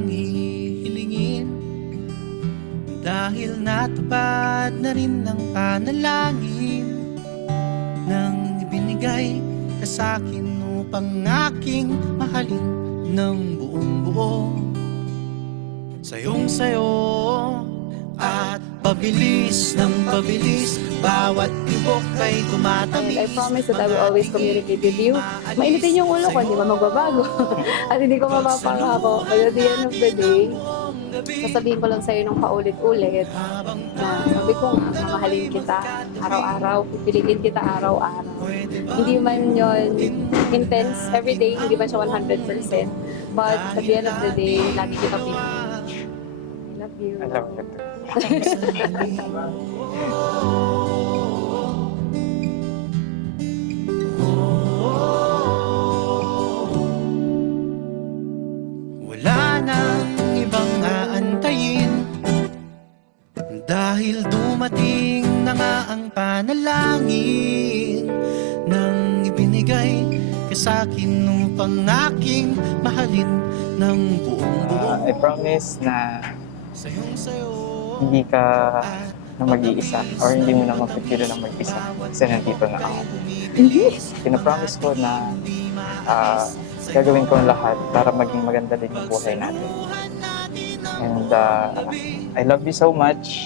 ang hihilingin, dahil natupad na rin ang panalangin nang ibinigay ka sa'kin upang aking mahalin ng buong buo. Sayong sayo at pabilis ng pabilis, bawat tibok ay tumatamis. I promise that I will always communicate with you. Mainitin yung ulo ko, hindi man magbabago. At hindi ko mapapangako. But at the end of the day, sasabihin ko lang sa'yo nung paulit-ulit na sabi ko nga, mamahalin kita araw-araw, pipiliin kita araw-araw. Hindi man yon intense everyday, hindi man siya 100%. But at the end of the day, lagi kita pipiliin. I love you. I love you too. Wala nang ibang aantayin, dahil dumating na nga ang panalangin nang ibinigay ka sa'kin upang aking mahalin ng buong buo. I promise na Sayong sayo hindi ka na mag-iisa or hindi mo na mapipili ng mag-isa kasi nandito na ako. Pinapromise ko na gagawin ko ang lahat para maging maganda din yung buhay natin. And I love you so much.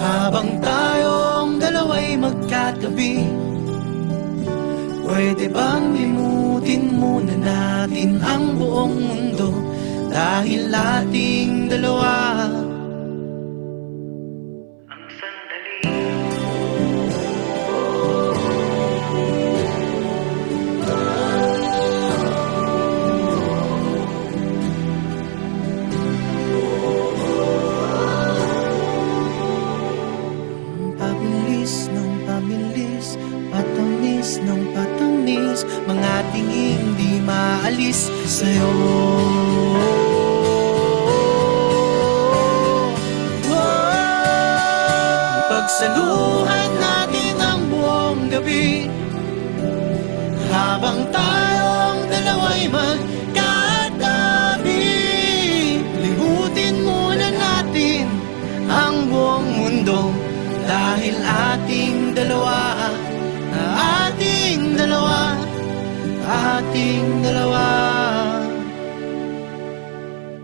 habang tayong dalawa'y magkatabi, pwede bang limutin muna natin ang buong mundo, dahil ating dalawa ang sandali. Pabilis ng pabilis, patamis ng patamis, mga tingin di maalis sa'yo. Pagsaluhan natin ang buong gabi, habang tayong dalawa'y magkatabi, libutin muna natin ang buong mundo, dahil ating dalawa, ating dalawa, ating dalawa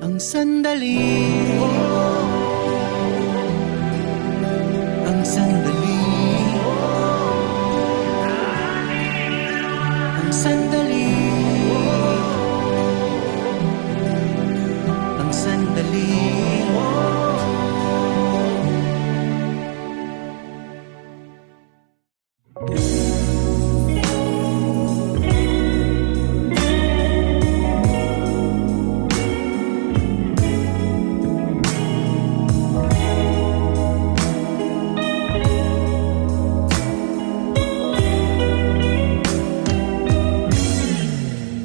ang sandali. Ang sandali, ang sandali, ang sandali.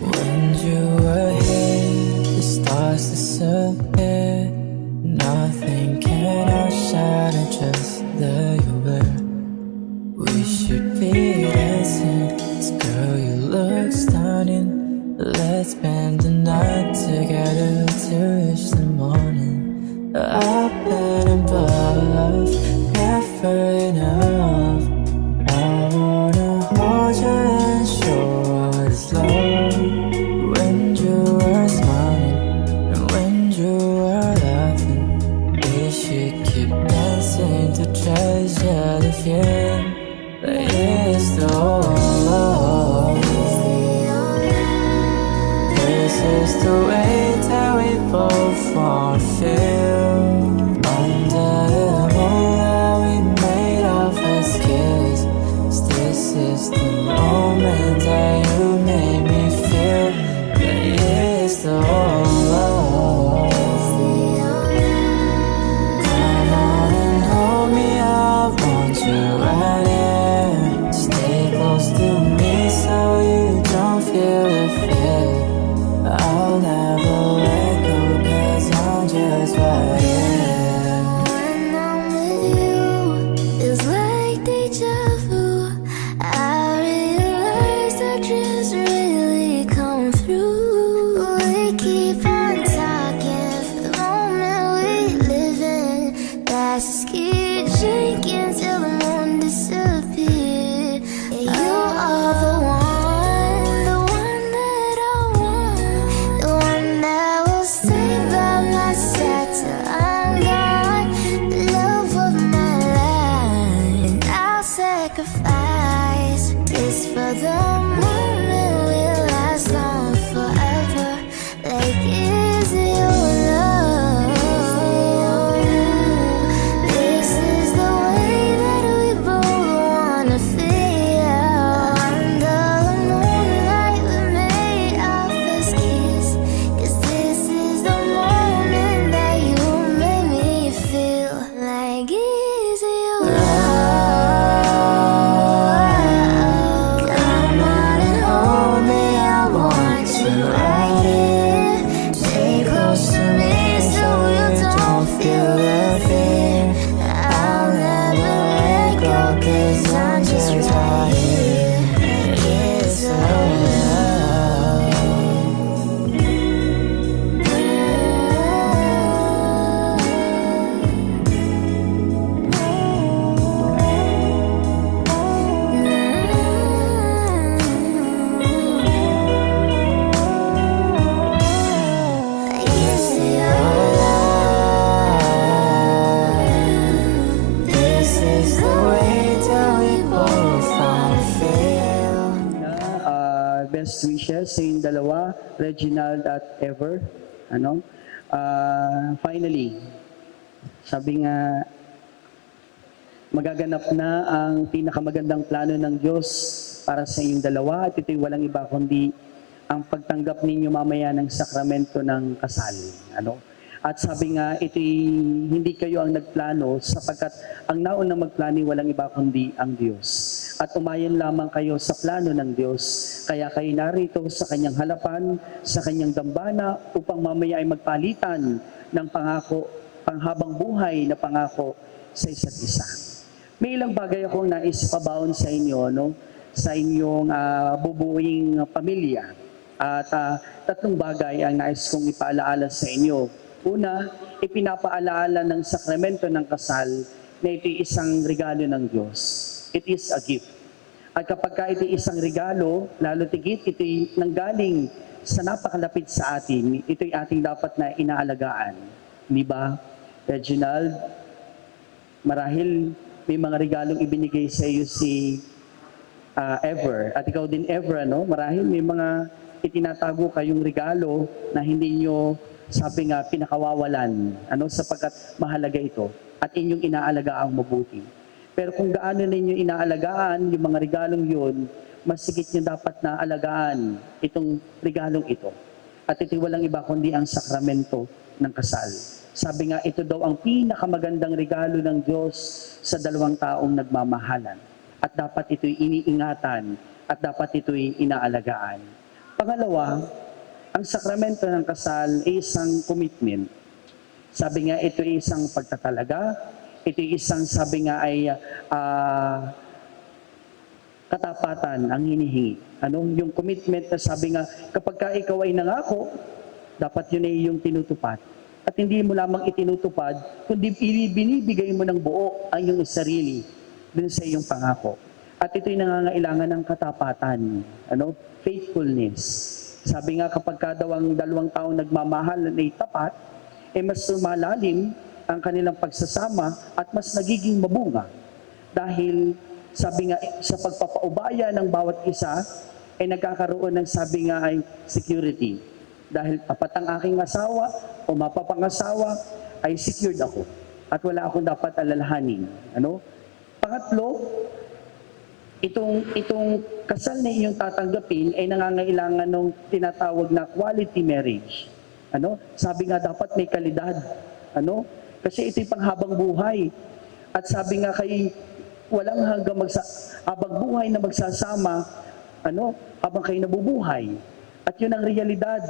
When you were here, the stars disappeared. Nothing can outshadow just the you were. We should be dancing, 'cause girl, you look stunning. Let's spend the night together to reach the morning. Up and above, never enough. I wanna hold your hand, show us love. When you were smiling and when you were laughing, we should keep dancing to treasure the feeling that is the whole. This is the way that we both want to feel. Under the moonlight we made our first kiss. This is the moment that you made me feel. That is the whole. Come on and hold me, I want you right here. Stay close to me so you don't feel the fear. I'll never let go, 'cause I'm just right here. When I'm with you, it's like deja vu. I realize our dreams really the moment will last on forever. Like, is your love? This is the way that we both wanna feel. Under the moonlight, we made our first kiss. 'Cause this is the moment that you made me feel. Like, is your love? Come on and hold me, I want you right here. Stay close to me so you don't feel the fear. I'll never let go 'cause I'm just right here. It's your This is the way that we both wanna feel. Best wishes sa inyong dalawa, Reginald at Ever. Finally, sabi nga, magaganap na ang pinakamagandang plano ng Diyos para sa inyong dalawa at ito'y walang iba kundi ang pagtanggap ninyo mamaya ng sakramento ng kasal. At sabi nga, ito'y hindi kayo ang nagplano sapagkat ang naunang magplano ay walang iba kundi ang Diyos. At umayon lamang kayo sa plano ng Diyos. Kaya kayo narito sa kanyang halapan, sa kanyang dambana upang mamaya ay magpalitan ng pangako, panghabang buhay na pangako sa isa't isa. May ilang bagay akong nais pabaon sa inyo, sa inyong bubuing pamilya. At tatlong bagay ang nais kong ipaalaala sa inyo. Una, ipinapaalaala ng sakramento ng kasal na ito'y isang regalo ng Diyos. It is a gift. At kapag ito'y isang regalo, lalo tigit, ito'y nanggaling sa napakalapit sa atin, ito'y ating dapat na inaalagaan. Di ba, Reginald? Marahil may mga regalong ibinigay sa iyo si Ever. At ikaw din, Ever, marahil may mga itinatago kayong regalo na hindi nyo, sabi nga, pinakawawalan, sapagkat mahalaga ito at inyong inaalagaan mabuti. Pero kung gaano ninyo inaalagaan yung mga regalong yun, mas sigit nyo dapat na alagaan itong regalong ito. At ito walang iba kundi ang sakramento ng kasal. Sabi nga, ito daw ang pinakamagandang regalo ng Diyos sa dalawang taong nagmamahalan. At dapat ito'y iniingatan at dapat ito'y inaalagaan. Pangalawa, ang sakramento ng kasal ay isang commitment. Sabi nga, ito ay isang pagtatalaga. Ito ay isang, sabi nga, ay katapatan ang hinihingi. Yung commitment na sabi nga, kapag ka ikaw ay nangako, dapat yun ay yung tinutupad. At hindi mo lamang itinutupad, kundi binibigay mo ng buo ang iyong sarili dun sa iyong pangako. At ito'y nangangailangan ng katapatan, faithfulness. Sabi nga kapag dalawang taong nagmamahal ay tapat, mas lumalalim ang kanilang pagsasama at mas nagiging mabunga. Dahil sabi nga sa pagpapaubaya ng bawat isa ay nagkakaroon ng sabi nga ay security. Dahil tapat ang aking asawa o mapapangasawa ay secured ako at wala akong dapat alalahanin. Pangatlo, itong kasal na iyong tatanggapin ay nangangailangan ng tinatawag na quality marriage. Sabi nga dapat may kalidad. Kasi ito'y panghabang buhay. At sabi nga kay walang hanggang habang buhay na magsasama, habang kayo nabubuhay. At yun ang realidad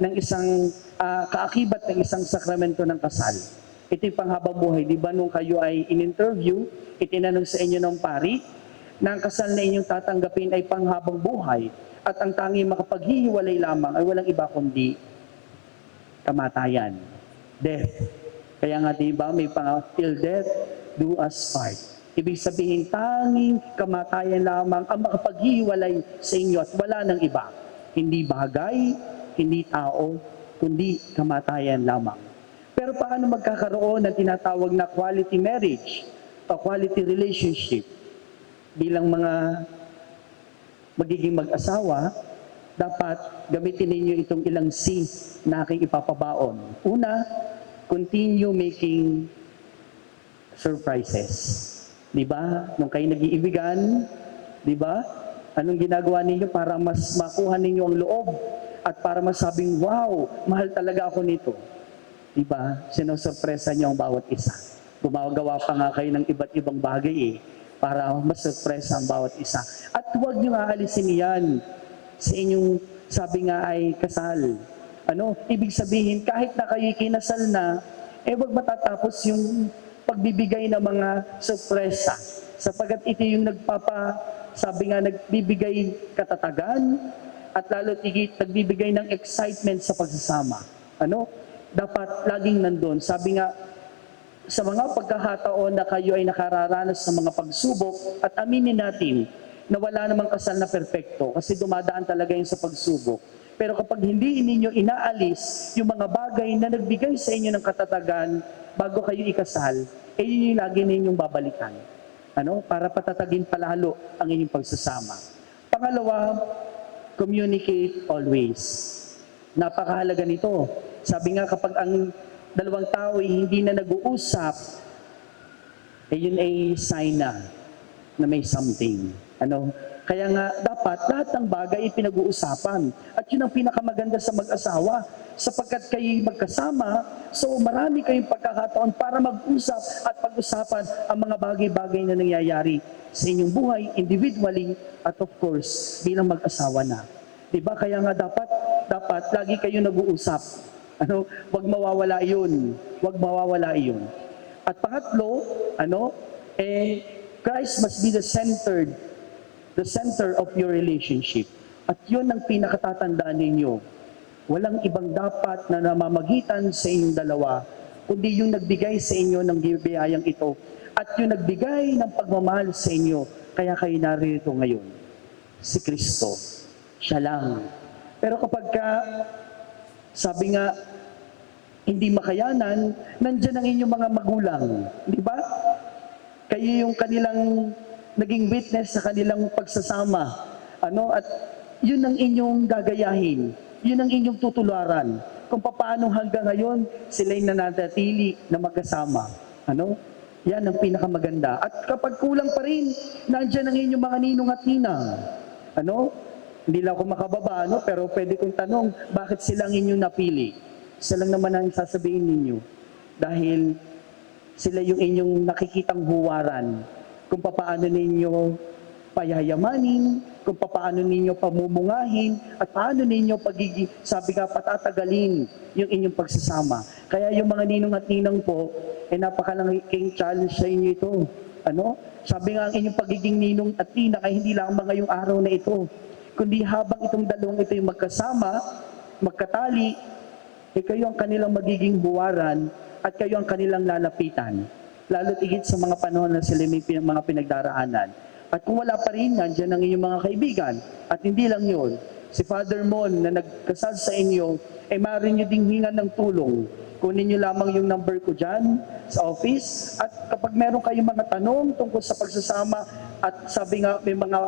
ng isang kaakibat ng isang sakramento ng kasal. Ito'y panghabang buhay. Di ba nung kayo ay in-interview, itinanong sa inyo ng pari, na ang kasal na inyong tatanggapin ay panghabang buhay at ang tanging makapaghihiwalay lamang ay walang iba kundi kamatayan, death. Kaya nga diba may till death do us part. Ibig sabihin tanging kamatayan lamang ang makapaghihiwalay sa inyo at wala ng iba. Hindi bagay, hindi tao, kundi kamatayan lamang. Pero paano magkakaroon ng tinatawag na quality marriage o quality relationship? Bilang mga magiging mag-asawa, dapat gamitin ninyo itong ilang C na aking ipapabaon. Una, continue making surprises. Di ba? Nung kayo nag-iibigan, di ba? Anong ginagawa ninyo para mas makuha ninyo ang loob at para masabing, wow, mahal talaga ako nito. Di ba? Sinusurpresa niyo ang bawat isa. Gumagawa pa nga kayo ng iba't ibang bagay para masurpresa ang bawat isa. At huwag niyo aalisin yan sa inyong, sabi nga ay kasal. Ibig sabihin, kahit na kayo kinasal na, huwag matatapos yung pagbibigay ng mga sorpresa. Sapagkat ito yung sabi nga, nagbibigay katatagan at lalo tigit nagbibigay ng excitement sa pagsasama. Dapat laging nandun. Sabi nga, sa mga pagkakataon na kayo ay nakararanas ng mga pagsubok at aminin natin na wala namang kasal na perpekto kasi dumadaan talaga yun sa pagsubok. Pero kapag hindi ninyo inaalis yung mga bagay na nagbigay sa inyo ng katatagan bago kayo ikasal, yun yung lagi ninyong babalikan. Para patatagin palalo ang inyong pagsasama. Pangalawa, communicate always. Napakahalaga nito. Sabi nga kapag ang dalawang tao ay hindi na nag-uusap, yun ay sign na may something. Kaya nga dapat lahat ng bagay ay pinag-uusapan. At yun ang pinakamaganda sa mag-asawa. Sapagkat kayo magkasama, so marami kayong pagkakataon para mag-usap at pag-usapan ang mga bagay-bagay na nangyayari sa inyong buhay, individually, at of course, bilang mag-asawa na. Diba? Kaya nga dapat lagi kayo nag-uusap. Huwag mawawala yun. Huwag mawawala yun. At pangatlo, Christ must be the center of your relationship. At yun ang pinakatatandaan ninyo. Walang ibang dapat na namamagitan sa inyong dalawa, kundi yung nagbigay sa inyo ng biyayang ito. At yung nagbigay ng pagmamahal sa inyo, kaya kayo narito ngayon. Si Kristo. Siya lang. Pero kapag sabi nga, hindi makayanan, nandyan ang inyong mga magulang. Di ba? Kayo yung kanilang naging witness sa kanilang pagsasama. At yun ang inyong gagayahin. Yun ang inyong tutularan. Kung paano hanggang ngayon, sila'y nananatili na magkasama. Yan ang pinakamaganda. At kapag kulang pa rin, nandyan ang inyong mga ninong at ninang. Hindi lang ako makababa, pero pwede kong tanong, bakit sila ang inyong napili? Isa lang naman ang sasabihin ninyo. Dahil sila yung inyong nakikitang huwaran kung paano ninyo payayamanin, kung paano ninyo pamumungahin, at paano ninyo patatagalin yung inyong pagsasama. Kaya yung mga ninong at ninang po, napakalaking challenge sa inyo ito. Sabi nga ang inyong pagiging ninong at ninang ay hindi lang mga yung araw na ito, kundi habang itong dalawang ito yung magkasama, magkatali, kayo ang kanilang magiging huwaran at kayo ang kanilang lalapitan. Lalo tigit sa mga panahon na sila may mga pinagdaraanan. At kung wala pa rin, nandyan ang inyong mga kaibigan. At hindi lang yun, si Father Mon na nagkasal sa inyo, maaari nyo ding hingan ng tulong. Kunin nyo lamang yung number ko dyan sa office. At kapag meron kayong mga tanong tungkol sa pagsasama, at sabi nga may mga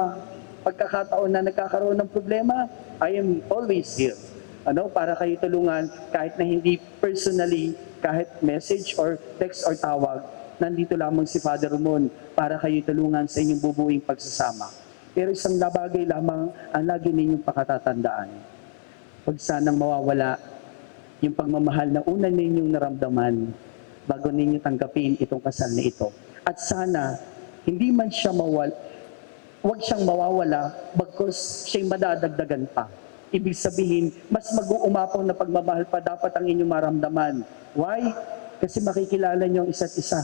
pagkakataon na nagkakaroon ng problema, I am always here. Para kayo tulungan kahit na hindi personally, kahit message or text or tawag, nandito lamang si Father Mon para kayo tulungan sa inyong bubuing pagsasama. Pero isang bagay lamang ang lagi ninyong pakatatandaan. Huwag sanang mawawala yung pagmamahal na una ninyong naramdaman bago ninyo tanggapin itong kasal na ito. At sana, hindi man siya huwag siyang mawawala bagkus siya'y madadagdagan pa. Ibig sabihin, mas mag-uumapaw na pagmamahal pa dapat ang inyong maramdaman. Why? Kasi makikilala niyo ang isa't isa.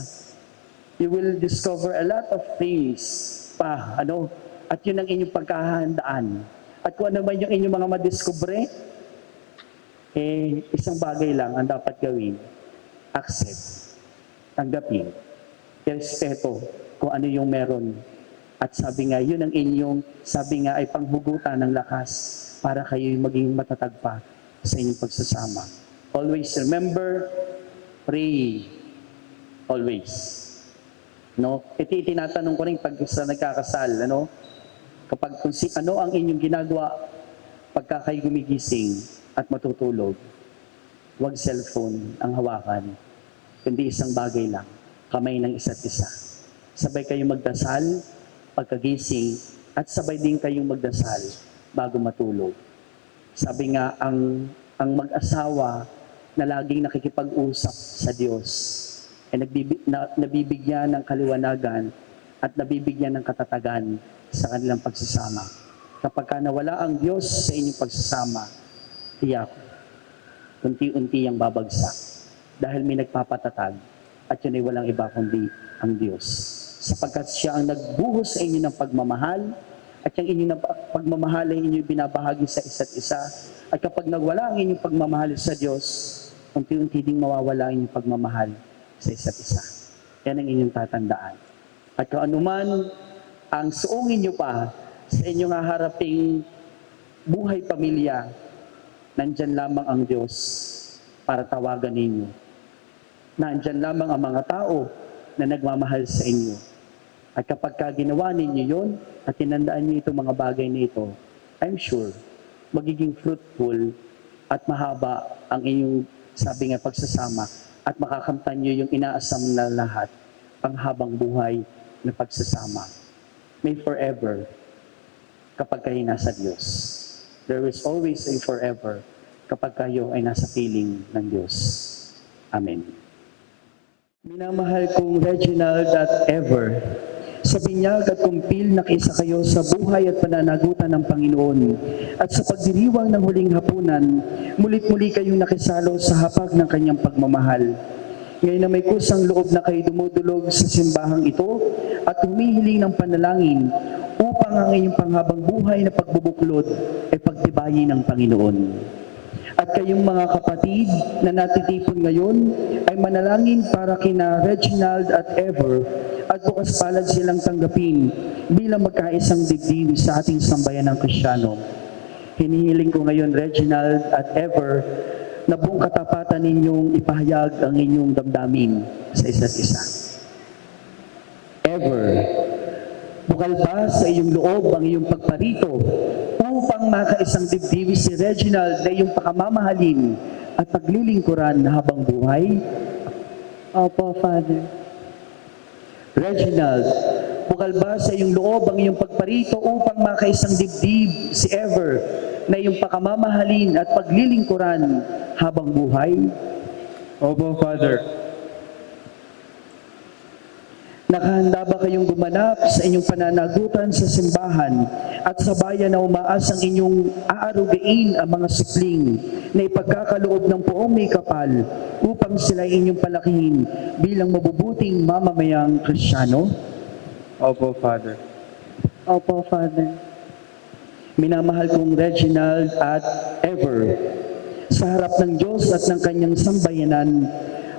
You will discover a lot of things pa, at yun ang inyong pagkahandaan. At kung ano man yung inyong mga madiskubre, isang bagay lang ang dapat gawin. Accept. Tanggapin. Respeto kung ano yung meron. At sabi nga, yun ang inyong, ay panghugutan ng lakas para kayo'y maging matatag pa sa inyong pagsasama. Always remember, pray. Always. Ito tinatanong ko rin pag sa nagkakasal, Kapag kung ano ang inyong ginagawa pagka kayo gumigising at matutulog, huwag cellphone ang hawakan, kundi isang bagay lang, kamay ng isa't isa. Sabay kayong magdasal pagkagising at sabay din kayong magdasal bago matulog. Sabi nga, ang mag-asawa na laging nakikipag-usap sa Diyos ay nabibigyan ng kaliwanagan at nabibigyan ng katatagan sa kanilang pagsasama. Kapag ka nawala ang Diyos sa inyong pagsasama, tiyak, unti-unti ang babagsak dahil may nagpapatatag at yun ay walang iba kundi ang Diyos. Sapagkat siya ang nagbuhos sa inyo ng pagmamahal at yung inyong pagmamahal ay inyong binabahagi sa isa't isa. At kapag nagwala ang inyong pagmamahal sa Diyos, unti-unti ding mawawala ang inyong pagmamahal sa isa't isa. Yan ang inyong tatandaan. At kung anuman ang suungin nyo pa sa inyong haharaping buhay pamilya, nandyan lamang ang Diyos para tawagan ninyo. Nandyan lamang ang mga tao na nagmamahal sa inyo. At kapag ginawa ninyo yun at tinandaan niyo itong mga bagay na ito, I'm sure magiging fruitful at mahaba ang inyong, sabi nga, pagsasama at makakamtan niyo yung inaasam na lahat, panghabang buhay na pagsasama. May forever kapag kayo nasa Diyos. There is always a forever kapag kayo ay nasa piling ng Diyos. Amen. Minamahal kong Reginald at Ever, sa binyag at kumpil nakiisa kayo sa buhay at pananagutan ng Panginoon. At sa pagdiriwang ng huling hapunan, mulit-muli kayong nakisalo sa hapag ng kanyang pagmamahal. Ngayon na may kusang loob na kayo dumudulog sa simbahang ito at humihiling ng panalangin upang ang inyong panghabang buhay na pagbubuklod ay pagtibayin ng Panginoon. At kayong mga kapatid na natitipon ngayon ay manalangin para kina Reginald at Ever at bukas palad silang tanggapin bilang magkaisang dibdib sa ating sambayan ng Kristiyano. Hinihiling ko ngayon, Reginald at Ever, na buong katapatan ninyong ipahayag ang inyong damdamin sa isa't isa. Ever, bukal ba sa iyong loob ang iyong pagparito upang makaisang dibdib si Reginald na iyong pakamamahalin at paglilingkuran habang buhay? Opo, Father. Reginald, bukal ba sa iyong loob ang iyong pagparito upang makaisang dibdib si Ever na iyong pakamamahalin at paglilingkuran habang buhay? Opo, Father. Nakahanda ba kayong gumanap sa inyong pananagutan sa simbahan at sa bayan na umaasang inyong aarugain ang mga supling na ipagkakaloob ng poong may kapal upang sila inyong palakihin bilang mabubuting mamamayang Kristiyano? Opo, Father. Opo, Father. Minamahal kong Reginald at Ever, sa harap ng Diyos at ng kanyang sambayanan,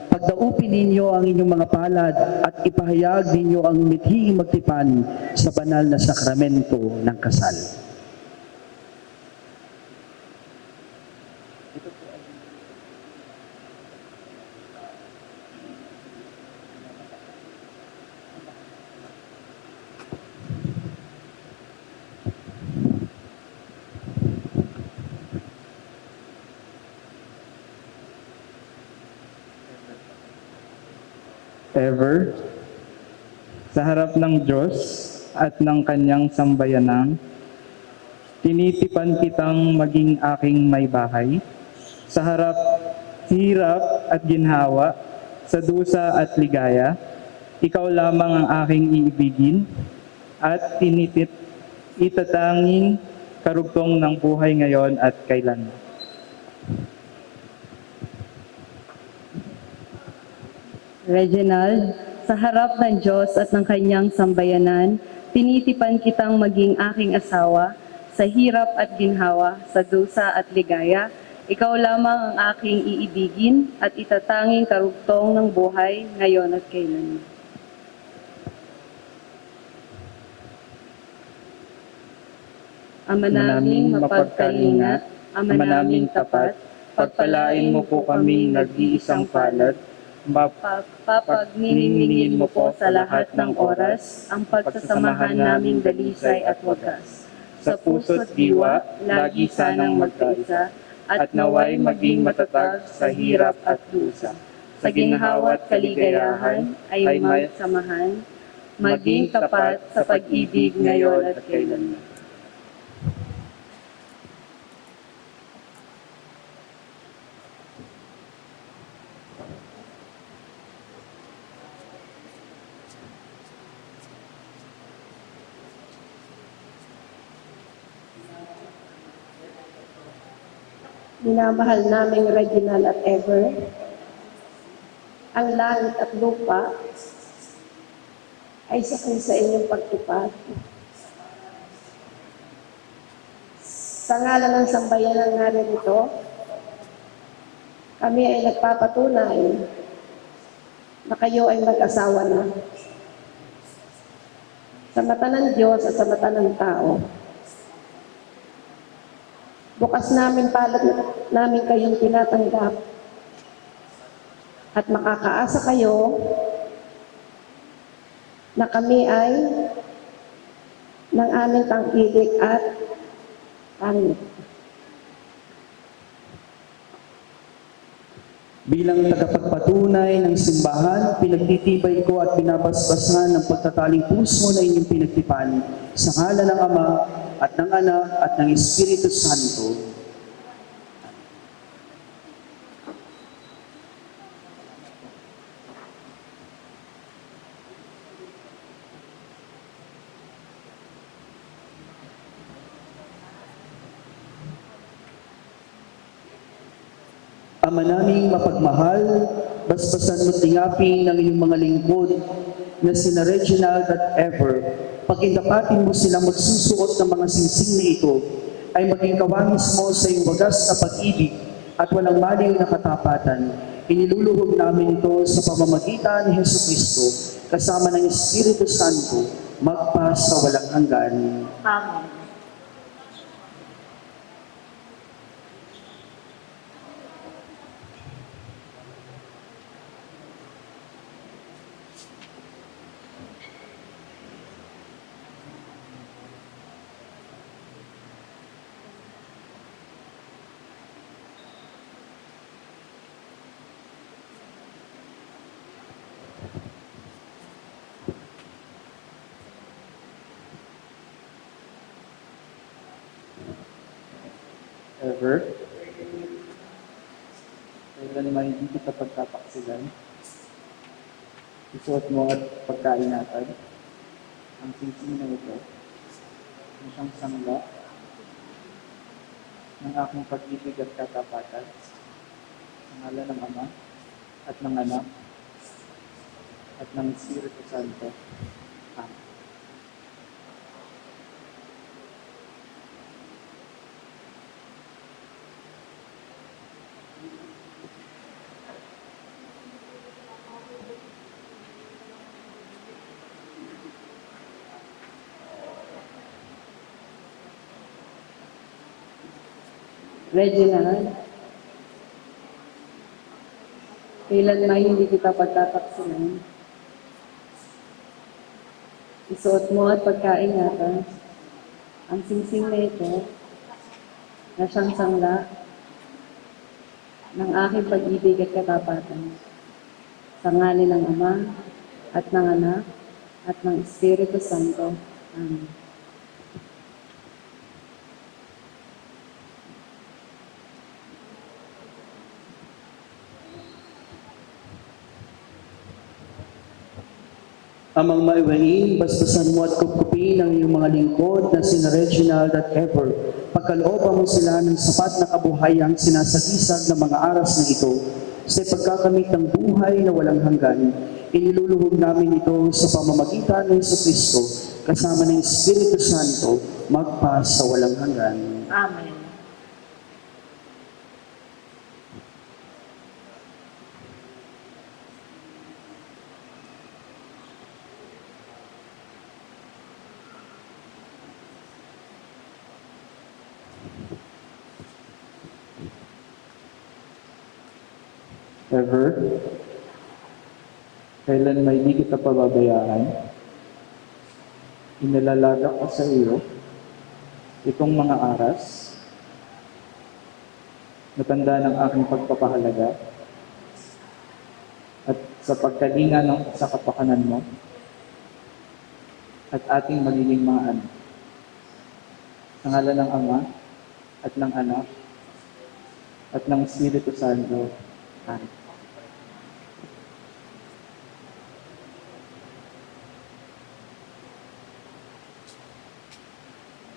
pagdaupin ninyo ang inyong mga palad at ipahayag ninyo ang mithiing magtipan sa banal na sakramento ng kasal. Ever, sa harap ng Diyos at ng kanyang sambayanan, tinitipan kitang maging aking may bahay, sa harap, hirap at ginhawa, sa dusa at ligaya, ikaw lamang ang aking iibigin, at itatanging karugtong ng buhay ngayon at kailanman. Reginald, sa harap ng Diyos at ng kanyang sambayanan, tinitipan kitang maging aking asawa, sa hirap at ginhawa, sa dusa at ligaya, ikaw lamang ang aking iibigin at itatanging karugtong ng buhay ngayon at kailanman. Ama naming mapagkalinga, Ama naming tapat, pagpalain mo po kaming nag-iisang palad, papagniningin mo po sa lahat ng oras ang pagsasamahan naming dalisay at wagas. sa puso't diwa, lagi sanang magkaisa, at naway maging matatag sa hirap at dusa. Sa ginhawa't kaligayahan ay magsamahan, maging tapat sa pag-ibig ngayon at kailanman. Minamahal naming Reginald at Ever, ang langit at lupa ay sakin sa inyong pagtupad. Sa ngalan ng sambayanan nga ito, kami ay nagpapatunay na kayo ay mag-asawa na. Sa mata ng Diyos at sa mata ng tao, bukas namin palad namin kayong tinatanggap at makakaasa kayo na kami ay ng aming tangkilik at pangit. Bilang tagapagpatunay ng simbahan, pinagtitibay ko at binabasbasan ng pagtataling puso na inyong pinagtipan sa ngalan ng Ama at ng Anak at ng Espiritu Santo. Ama naming mapagmahal, basbasan mo't ingapin ng iyong mga lingkod na sina Reginald at Ever. Pag-indapatin mo silang magsusuot ng mga singsing na ito, ay maging kawangis mo sa iyong wagas na pag-ibig at walang maliw na katapatan. Iniluluhog namin ito sa pamamagitan ni Jesucristo, kasama ng Espiritu Santo, magpa sa walang hanggan. Amen. Ever, kailan man hindi kita pagtapaksilan, isuot mo at pagkaingatan ang singsing na ito, ang siyang sangla ng aking pag-ibig at katapatan, sa ngalan ng Ama at ng Anak at ng Espiritu Santo. Amen. Reginald, kailan man hindi kita pagtataksilan, isuot mo at pagkaingatan ang singsing na ito na siyang sangla ng aking pag-ibig at katapatan. Sa ngalan ng Ama at ng Anak at ng Espiritu Santo. Amen. Amang maiwain, basbasan mo at kupkupin ang iyong mga lingkod na sina Reginald at Ever. Pagkalooban mo sila ng sapat na kabuhayang sinasagisag ng mga aras na ito sa pagkakamit ng buhay na walang hanggan. Iniluluhog namin ito sa pamamagitan ng Jesucristo kasama ng Espiritu Santo magpa sa walang hanggan. Amen. Ever, kailan may di kita pababayaan, inalalaga ko sa iyo itong mga aras, matanda ng aking pagpapahalaga, at sa pagkalinga sa kapakanan mo, at ating magiging mga anak. Sa ngalan ng Ama, at ng Anak, at ng Espiritu Santo. Amen.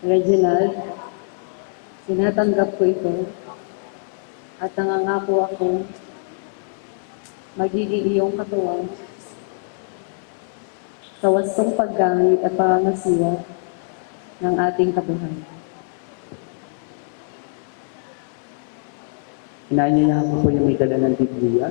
Reginald, tinatanggap ko ito at nangangako ako magiging iyong katuwang sa wastong paggamit at pangangasiwa ng ating kabuhayan. Inaanyayahan ko po yung may dala ng Biblia.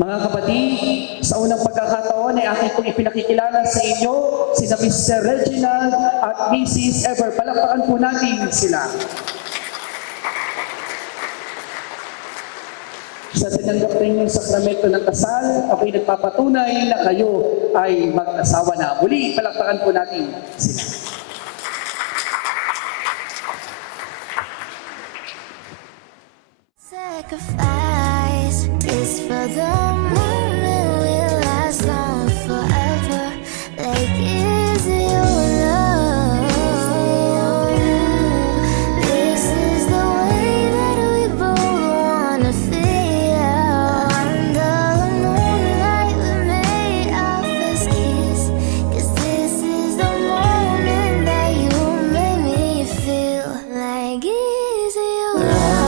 Mga kapatid, sa unang pagkakataon ay aking pong ipinakikilala sa inyo sina Mr. Reginald at Mrs. Ever. Palakpakan po natin sila. Sa tinanggap ninyong sakramento ng kasal, ako'y nagpapatunay na kayo ay mag-asawa na. Muli, palakpakan po natin sila. Sacrifice is for the moment will last on forever. Like is your love. This is the way that we both wanna feel. Under the moonlight we made our first kiss. 'Cause this is the moment that you made me feel. Like is your love.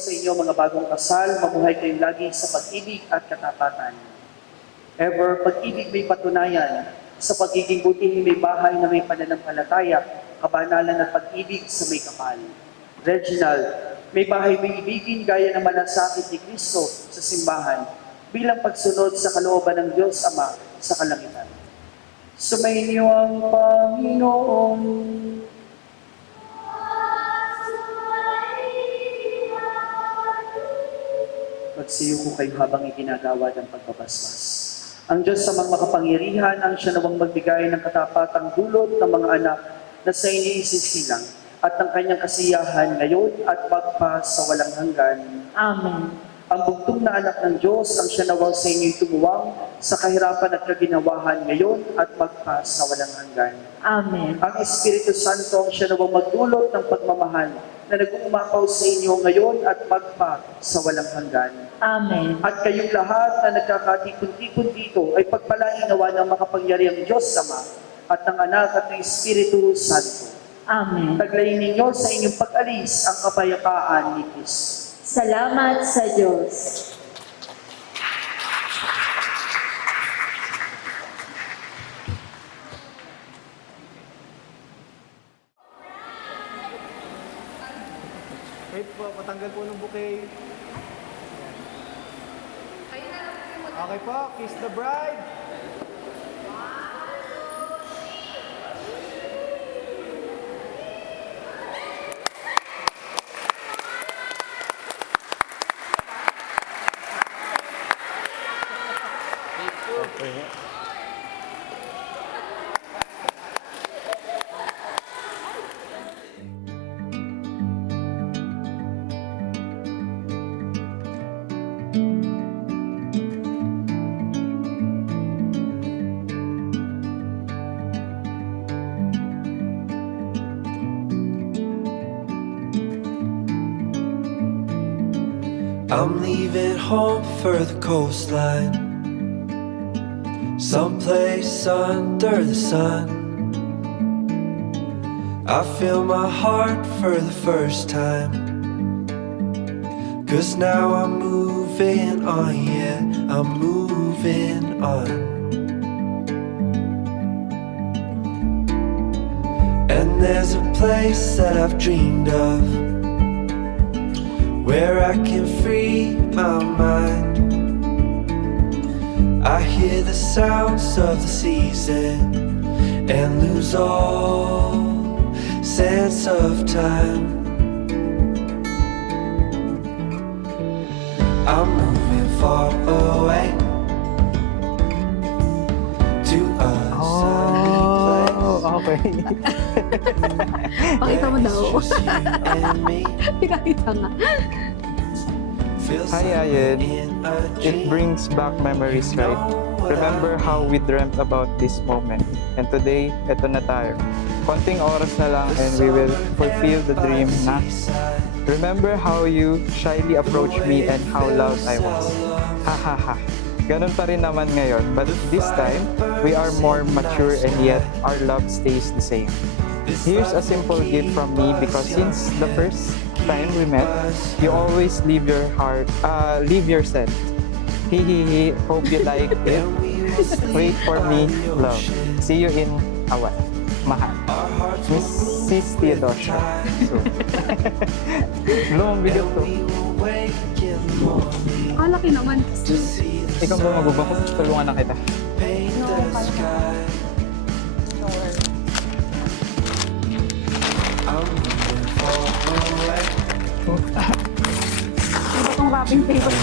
Sa inyo mga bagong kasal, mabuhay kayong lagi sa pag-ibig at katapatan. Ever, pag-ibig may patunayan, sa pagiging butihin may bahay na may pananampalataya, kabanalan at pag-ibig sa may kapal. Reginald, may bahay may ibigin gaya ng malasakit ni Kristo sa simbahan, bilang pagsunod sa kalooban ng Diyos Ama sa kalangitan. Sumainyo ang Panginoon. Magsiyo po kayo habang iginagawa ng pagbabasbas. Ang Diyos sa mga makapangyarihan ang siya nawang magbigay ng katapatang dulot ng mga anak na sa inyo isisilang at ng kanyang kasiyahan ngayon at magpa sa walang hanggan. Amen. Ang bugtong na anak ng Diyos ang siya nawang sa inyo'y tumuwang sa kahirapan at kaginawahan ngayon at magpa sa walang hanggan. Amen. Ang Espiritu Santo ang siya nawang magdulot ng pagmamahal na nag-uumapaw sa inyo ngayon at magpa sa walang hanggan. Amen. At kayong lahat na nagkakatipon-tipon dito ay pagpalain nawa ng makapangyarihang Diyos Ama at ng Anak at ng Espiritu Santo. Amen. Taglayin ninyo sa inyong pag-alis ang kapayapaan ni Kristo. Salamat sa Diyos. Wait po, patanggal po ng bouquet. Okay po, kiss the bride. I'm leaving home for the coastline, someplace under the sun. I feel my heart for the first time, 'cause now I'm moving on, yeah, I'm moving on. And there's a place that I've dreamed of, where I can free my mind. I hear the sounds of the season and lose all sense of time. I'm moving far away to a sunny place. Oh, okay. Pakita mo daw. Just you and me. Pinakita nga. Feels Hi, like Ayen. in a It dream. brings back memories, right? Remember how we dreamt about this moment. And today, eto na tayo. Konting oras na lang and we will fulfill the dream na. Remember how you shyly approached me and how loud I was. Ha ha ha. Ganun pa rin naman ngayon. But this time, we are more mature and yet our love stays the same. Here's a simple gift from me because since the first time we met, you always leave your scent. Hihihi, hope you like it. Wait for me, love. See you in a while. Mahal. Mrs. Theodosia. So, long bigat to. Laki naman. Ikaw ba magubang ko? Tulungan na kita. Ano ba itong wrapping paper?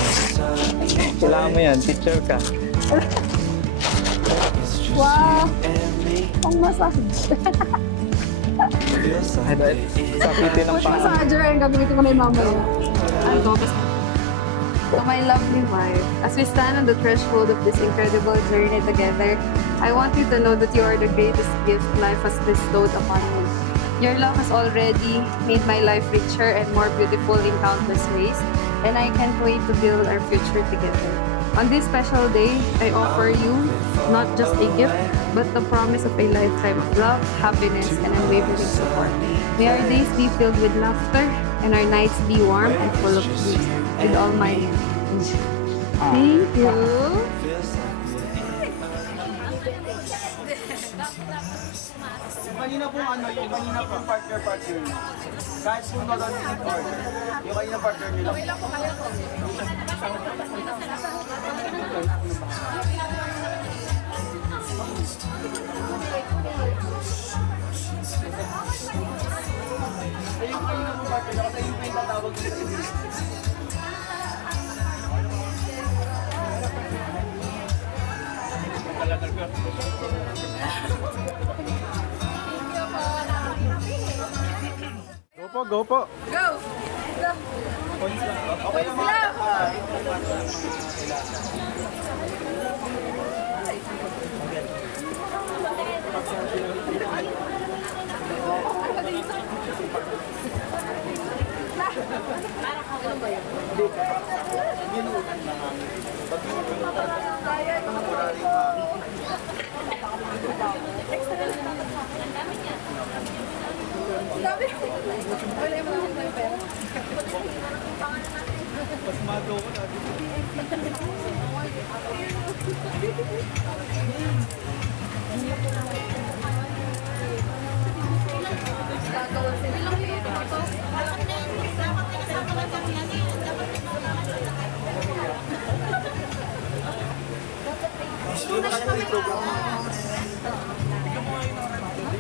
Kailangan mo yan. Teacher ka. Wow! Ang massage. Sapitin ng paa. Massager ang gagamitin ko na yung mamaya. Ano to? To my lovely wife, as we stand on the threshold of this incredible journey together, I want you to know that you are the greatest gift life has bestowed upon me. Your love has already made my life richer and more beautiful in countless ways, and I can't wait to build our future together. On this special day, I offer you not just a gift, but the promise of a lifetime of love, happiness, and unwavering support. May our days be filled with laughter, and our nights be warm and full of peace. With all my Thank you. Kanina po yung kanina po partner niyo. Kahit po mag-meet or yung kanina partner niyo lang. Yung kanina po partner niyo, kasi yung may tatawag nila. Go po. Go! Okay na mga.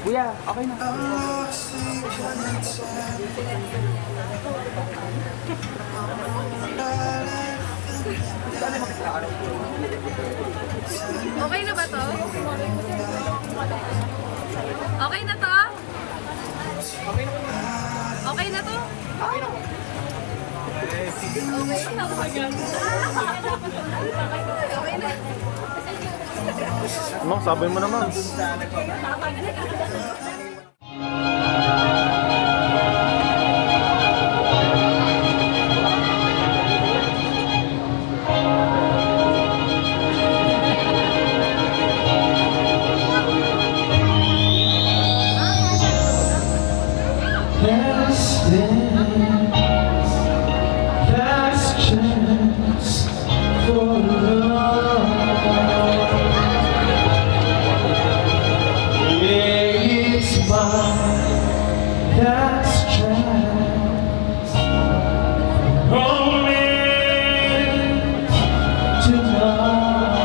Kuya, okay na. Okay na ba to? Okay na to? Okay na to? Okay na. Ano, sabay mo naman. Last chance for love. Yeah, it's my last chance. Only tonight.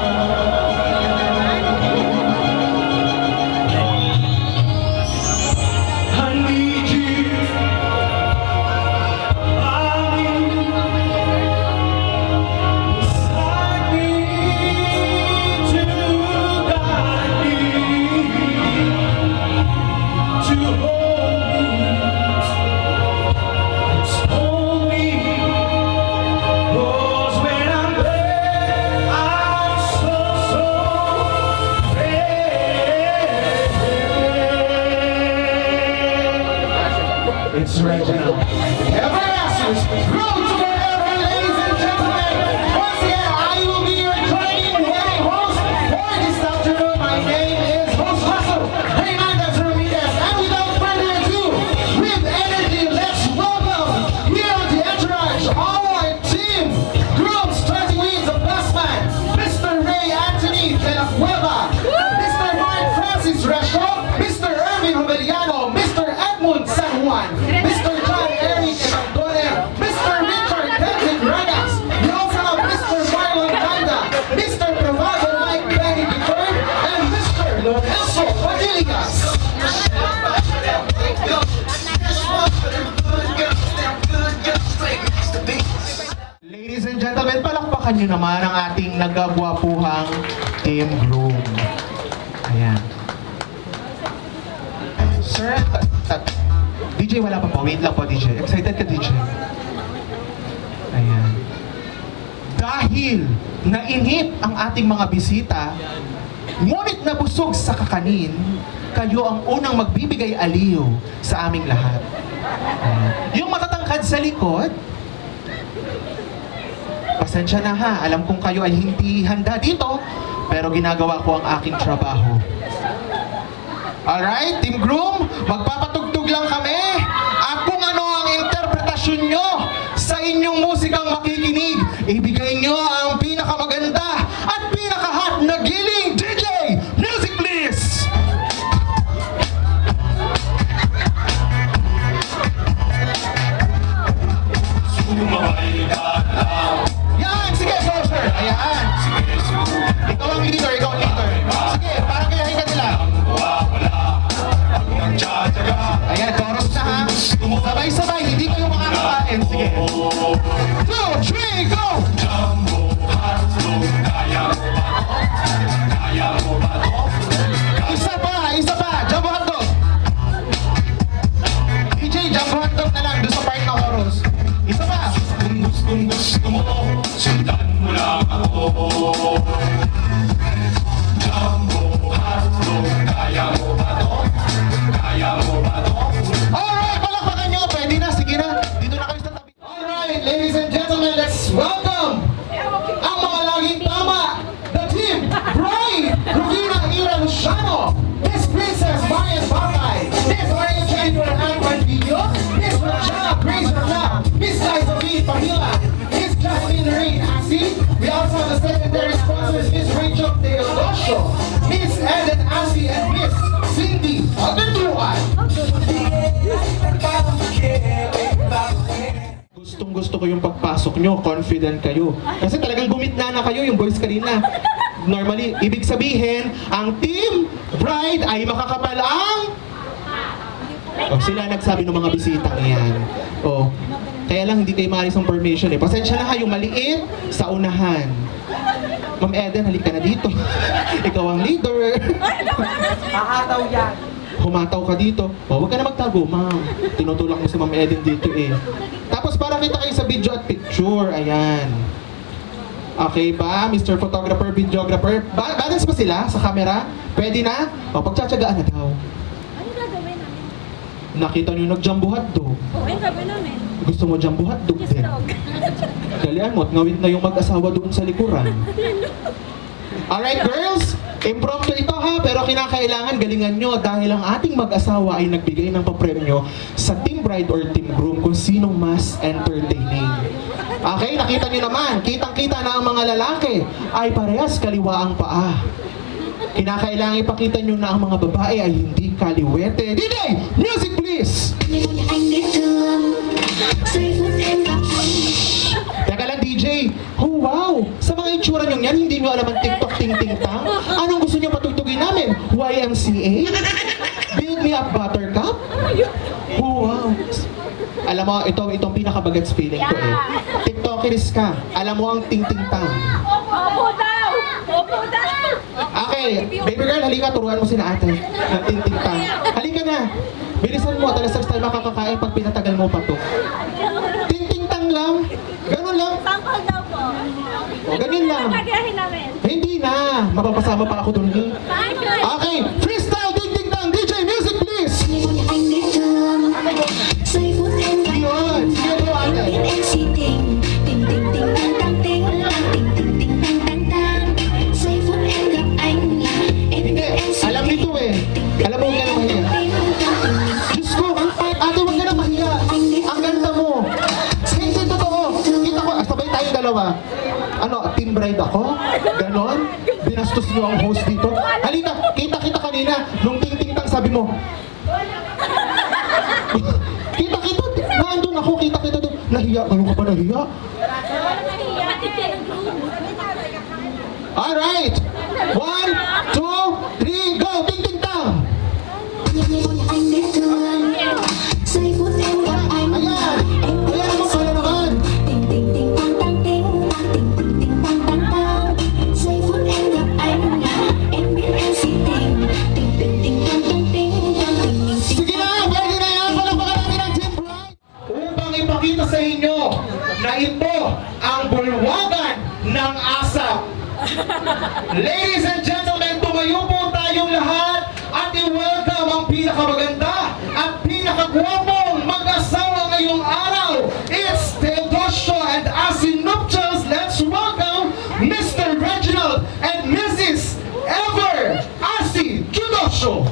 I need you. It's right now. Ever Masters, road to wherever, ladies and gentlemen. Once again, I will be your training head host for this afternoon. My name is Host Russell Hernandez Ramirez. And without further ado, with energy, let's welcome here on the entourage our team. Group starting with the best man, Mr. Ray Anthony de la Cueva, Mr. Mark Francis Resho, Mr. Erwin Humeliano, Mr. Edmund San Juan, Mr. John Eric Emantone, Mr. Richard Kevin Ragas. We also have Mr. Marlon Ganda, Mr. Pravado Mike Benny III, and Mr. Lorenzo Padillas. Ladies and gentlemen, palakpakan nyo naman ang ating nagagwapuhang Team Groom. Ayan. Sir, DJ, wala pa po. Wait lang po, DJ. Excited ka, DJ? Ayan. Dahil nainip ang ating mga bisita, ngunit nabusog sa kakanin, kayo ang unang magbibigay aliw sa aming lahat. Ayan. Yung matatangkad sa likod, pasensya na ha. Alam kong kayo ay hindi handa dito, pero ginagawa ko ang aking trabaho. Alright, Team Groom, magpapatugtog lang kami. At kung ano ang interpretasyon nyo sa inyong musikang makikinig, ibigay nyo ang pinakamaganda at pinaka-hot na giling. DJ, music please! Yan, sige, go sir. Ayan. Ikaw ang leader, ikaw ang leader. Sige, parang kayahin ka nila. Ayan, chorus na ha. Sabay-sabay, hindi kayo makakakain. Sige. 2, 3, go! Isa pa. Jumbo hotdog. DJ, jumbo hotdog na lang doon sa part na chorus. Isa pa. Gusto mo, sundan mo lang ako. Jumbo hotdog, kaya mo ba to? Kaya mo ba to? Alright, palakpakan nyo. Pwede na, sige na. Dito na kayo sa tabi. Alright, ladies and gentlemen, let's welcome ang mga laging tama. The team, Brian, Rufina Ira Luciano, Miss Princess Marian Batay, Miss Maria Jennifer Antoine Video, Miss Rachana Grace Rana, Miss Liza V. Pahila, Miss Jasmine Rain Asi. We also have the secondary sponsors, Miss Rachel Teodosio, Miss Eden Asi, and Miss Cindy Aganduan. Gustong gusto ko yung pagpasok nyo, confident kayo. Kasi talagang gumitna na kayo yung boys kanina. normally, ibig sabihin, ang team bride ay makakapal ang... Oh, sila nagsabi ng mga bisitang yan. Oh, kaya lang hindi kayo maalis ng permission eh. Pasensya na kayo, maliit sa unahan. Ma'am Eden, halika na dito. Ikaw ang leader. Ahataw yan. Humataw ka dito. Oh, huwag ka na magtago, ma'am. Tinutulak mo si Ma'am Eden dito eh. Tapos para kita kayo sa video at picture. Ayan. Okay ba, Mr. Photographer, Videographer? Balance ba sila sa camera? Pwede na? O, pagtsatsagaan na daw. Ano gagawin namin? Nakita niyo nag-jumbo hotdog. Oo, yung gagawin namin. Gusto mo jumbo hotdog Yes, din? dog. Dalian mo at ngawit na yung mag-asawa doon sa likuran. Alright, girls? Impromptu ito ha, pero kinakailangan galingan nyo dahil ang ating mag-asawa ay nagbigay ng papremyo sa team bride or team groom kung sinong mas entertaining. Okay, nakita nyo naman, kitang-kita na ang mga lalaki ay parehas kaliwa ang paa. Kinakailangan ipakita nyo na ang mga babae ay hindi kaliwete. DJ, music please! Teka lang, DJ. Oh, wow! Sa mga itsura nyo yan, hindi nyo alam ang TikTok ting-ting-tang? Anong gusto nyo patugtugin namin? YMCA? Build me up, Buttercup? Oh, wow! Alam mo, itong pinakabagets feeling ko eh. TikTokeris ka. Alam mo ang ting-ting-tang. Opo daw! Opo daw! Okay, baby girl, halika, turuan mo si na ate. Ng ting-ting-tang. Halika na. Bilisan mo, talas tayo makakakain pag pinatagal mo pa to. Ting-ting-tang lang. Ganun lang. Tangkol daw po. O, ganyan lang. Gagayahin namin. Hindi na. Mapapasama pa ako dun. Okay, freestyle ting-ting-tang. DJ, music please. Yun. Sige po, ate. Hindi. Alam nito eh. Alam mo, huwag ka na mahiya. Diyos ko, ate, huwag ka na mahiya. Ang ganda mo. Hindi, totoo. Kita ko, sabay tayo dalawa. Ano, team bride ako? Ganon? Binastos niyo ang host dito? Halika, kita kanina. Nung ting-ting-tang sabi mo. Kita, nandun ako, kita doon. Nahiya, ano ka pa nahiya? Alright! 1, 2, 3, go! Ting-ting-tang! Ayan! Ayan mo pala naman! Sige na! Pwede na yan! Palakpakan natin ang Team Bride! Upang ipakita sa inyo na ito ang bulwagan ng asap. Ladies and gentlemen, tumayo po tayong lahat at i-welcome ang pinakamaganda at pinakagwapong mag-asawa ngayong araw. It's Teodosio and Asi Nuptials. Let's welcome Mr. Reginald and Mrs. Ever Asi Teodosio.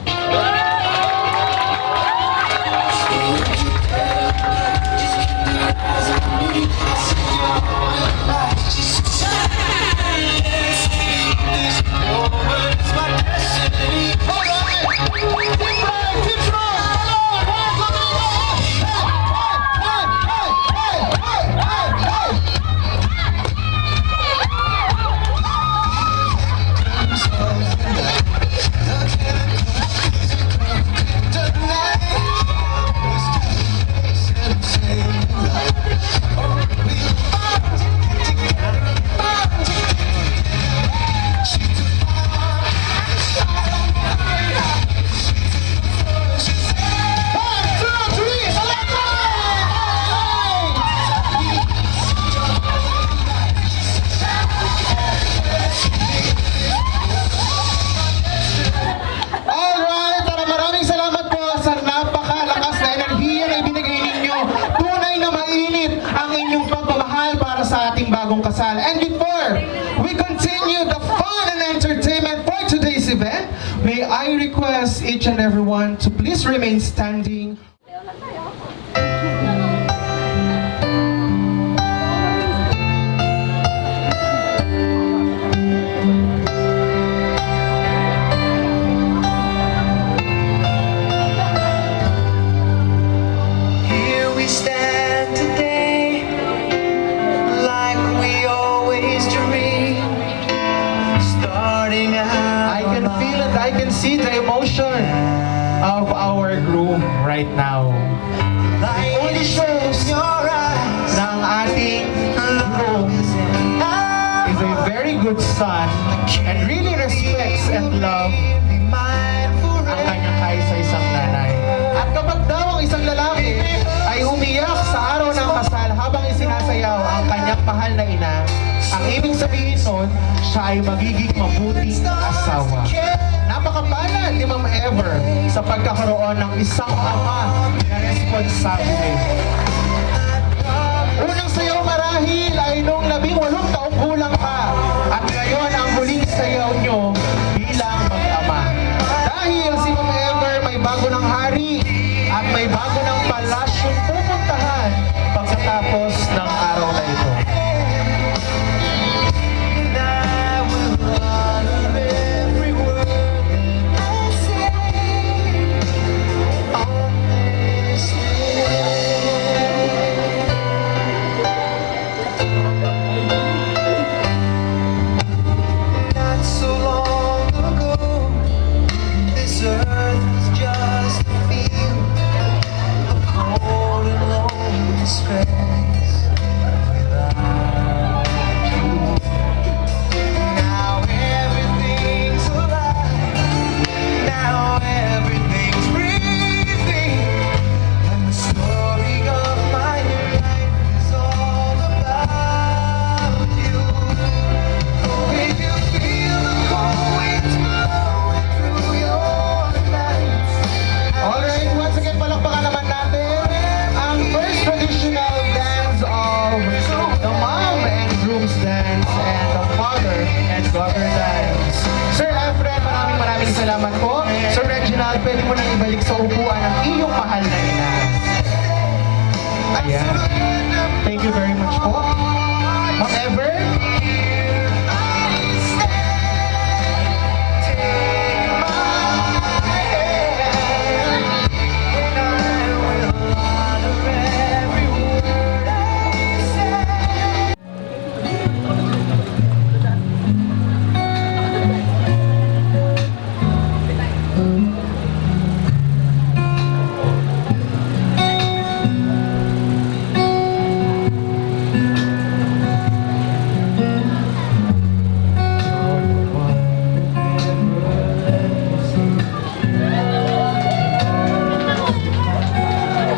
Alright, maraming salamat po sa napakalakas na enerhiya na ibinigay ninyo. Tunay na mainit ang inyong pagmamahal para sa ating bagong kasal. And before we continue the fun and entertainment for today's event, may I request each and everyone to please remain standing. Here we stand today, like we always dreamed. Stars of our groom right now. It only shows na ang ating groom is a very good son and really respects and love ang kanyang kaisa-isang nanay. At kapag daw ang isang lalaki ay umiyak sa araw ng kasal habang isinasayaw ang kanyang mahal na ina, ang ibig sabihin nun, siya ay magiging mabuting asawa. Napakapalad ni Ma'am Ever sa pagkakaroon ng isang ama na responsable. Unang sayaw marahil ay nung 18 taong gulang ka at ngayon ang huling sayaw nyo bilang mag-ama. Dahil si Ma'am Ever may bago ng hari at may bago ng palasyong pupuntahan pagkatapos ng araw na ito. Not so long ago, this earth was just a field of cold and lonely disgrace. Without you, now everything's alive. Now everything's breathing, and the story of my life is all about you. If you feel the cold winds blowing through your nights, Alright, once again, palakpakan naman natin ang first traditional dance of the mom and groom's dance and the father and daughter dance. Sir Efren, maraming salamat po. Sir Reginald, pwede mo nang ibalik sa upuan ang iyong mahal na ina. Ayan. Thank you very much po. Ma'am Ever,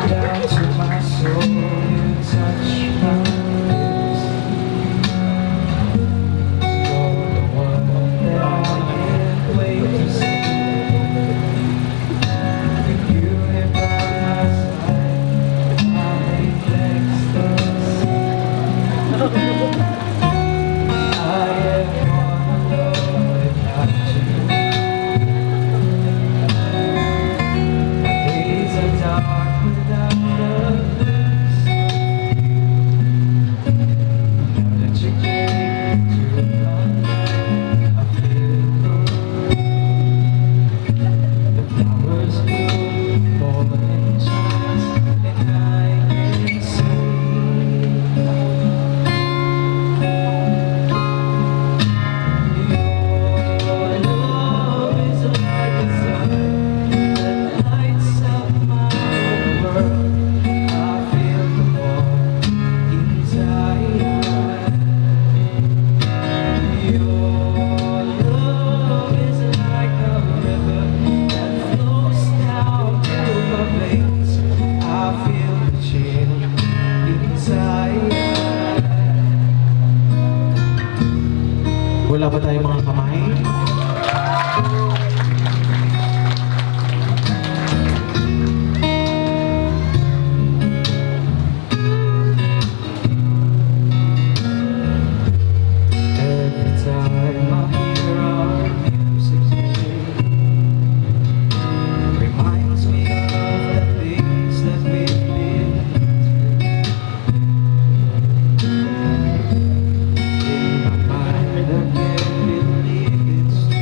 down to my soul, you touch my lips. You're the one that I can't wait to see. With you here by my side, I make ecstasy. I am one alone without you. Days are dark without a glimpse. Now that you came to my life, I feel the flowers bloom for the chance, and I can see your love is like a sun that lights up my world. I feel the warmth inside. Your love is like a river that flows down through my veins. I feel the chill inside. wala ba tayong mga kamay? Every time I hear our music play, reminds me of the things that we've been through. In my mind, I can't believe it's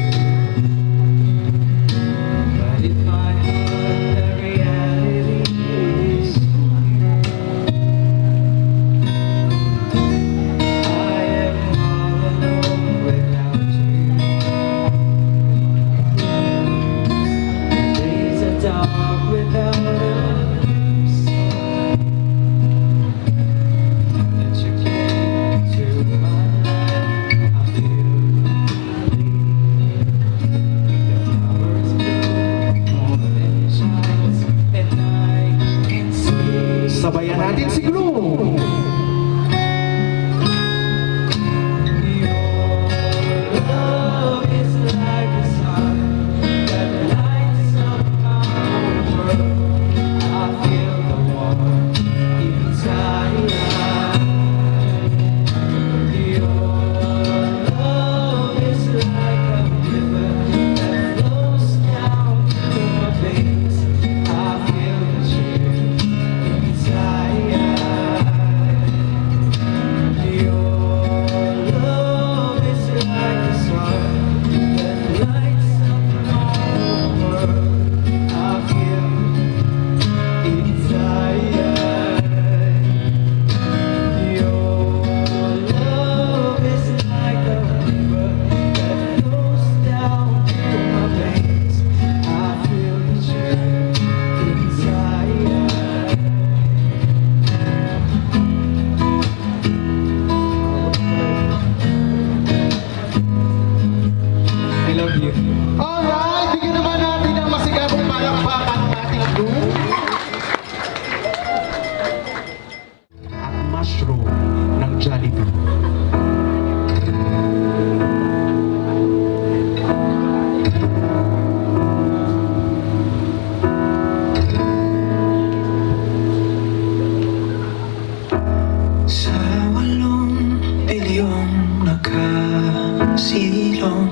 silong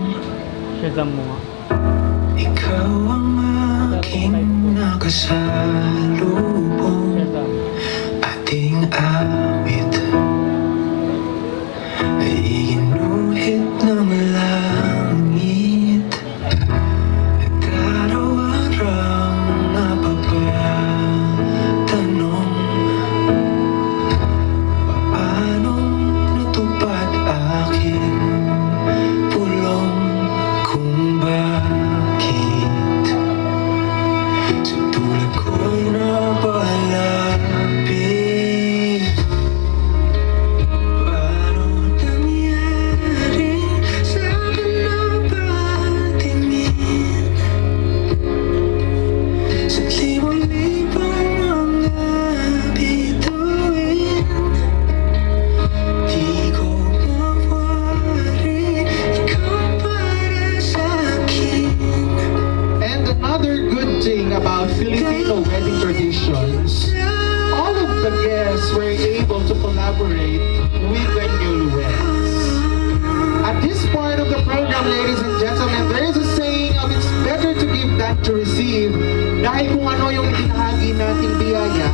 Shazam mo nga. ikaw ang aking nakasalubong. Shazam. Ating awit ay ginuhit ng langit at araw-araw napapatanong paanong natupad aking pulong kung bakit sa tulad ko'y napalapit. Paano nangyari sa akin mapatingin sa libong-libong mga bituin? Di ko mawari, ikaw para sa'kin. And another good thing about Filipino wedding traditions, all of the guests were able to collaborate with the newlyweds. At this part of the program, ladies and gentlemen, there is a saying of it's better to give than to receive. Dahil kung ano yung binahagi nating biyaya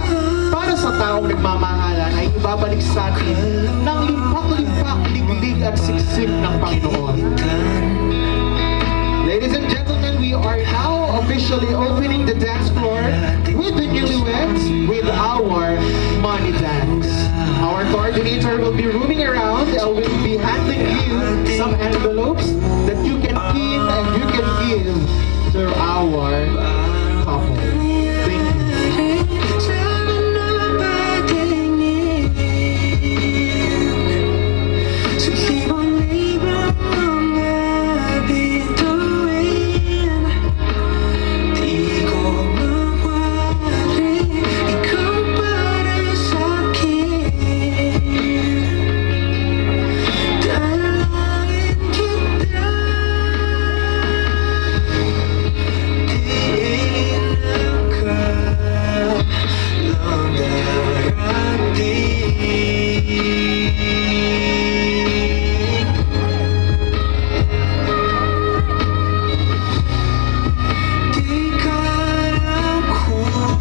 para sa taong nagmamahalan ay ibabalik sa atin ng limpak-limpak, liglig at siksik ng Panginoon. Ladies and gentlemen, we are now officially opening the dance floor with the newlyweds with our money dance. Our coordinator will be roaming around and will be handing you some envelopes that you can pin and you can give to our couple. Thank you. Sana napatingin sa libong-libong mga bituin. Di ko mawari, ikaw para sa'kin. Dalangin kita, diin ang kailang darating. Di ka alam kung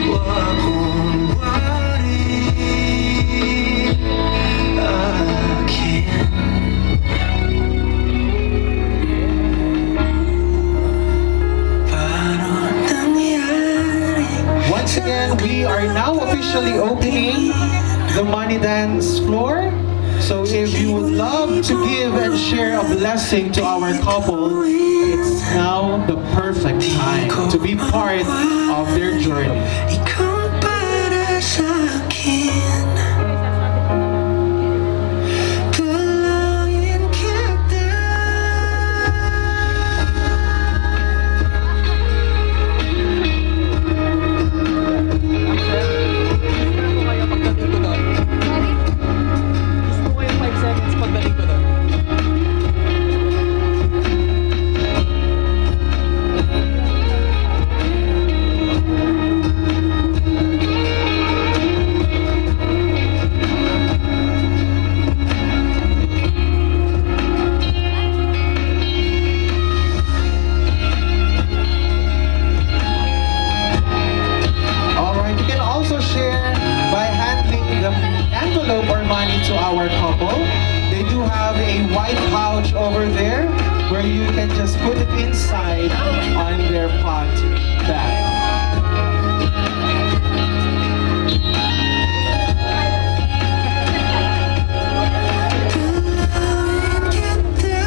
wakong wari akin. Paano nangyari? Once again, we are now officially opening the money dance floor. So if you would love to give and share a blessing to our couple, it's now the perfect time to be part of their journey. Ikaw para sa'kin. Dalangin kita. Gusto ko yung 5 seconds pagdating ko doon. Alright, you can also share by handing the envelope or money to our couple. They do have a white pouch over there where you can just put it inside on their pot bag. Dalangin kita.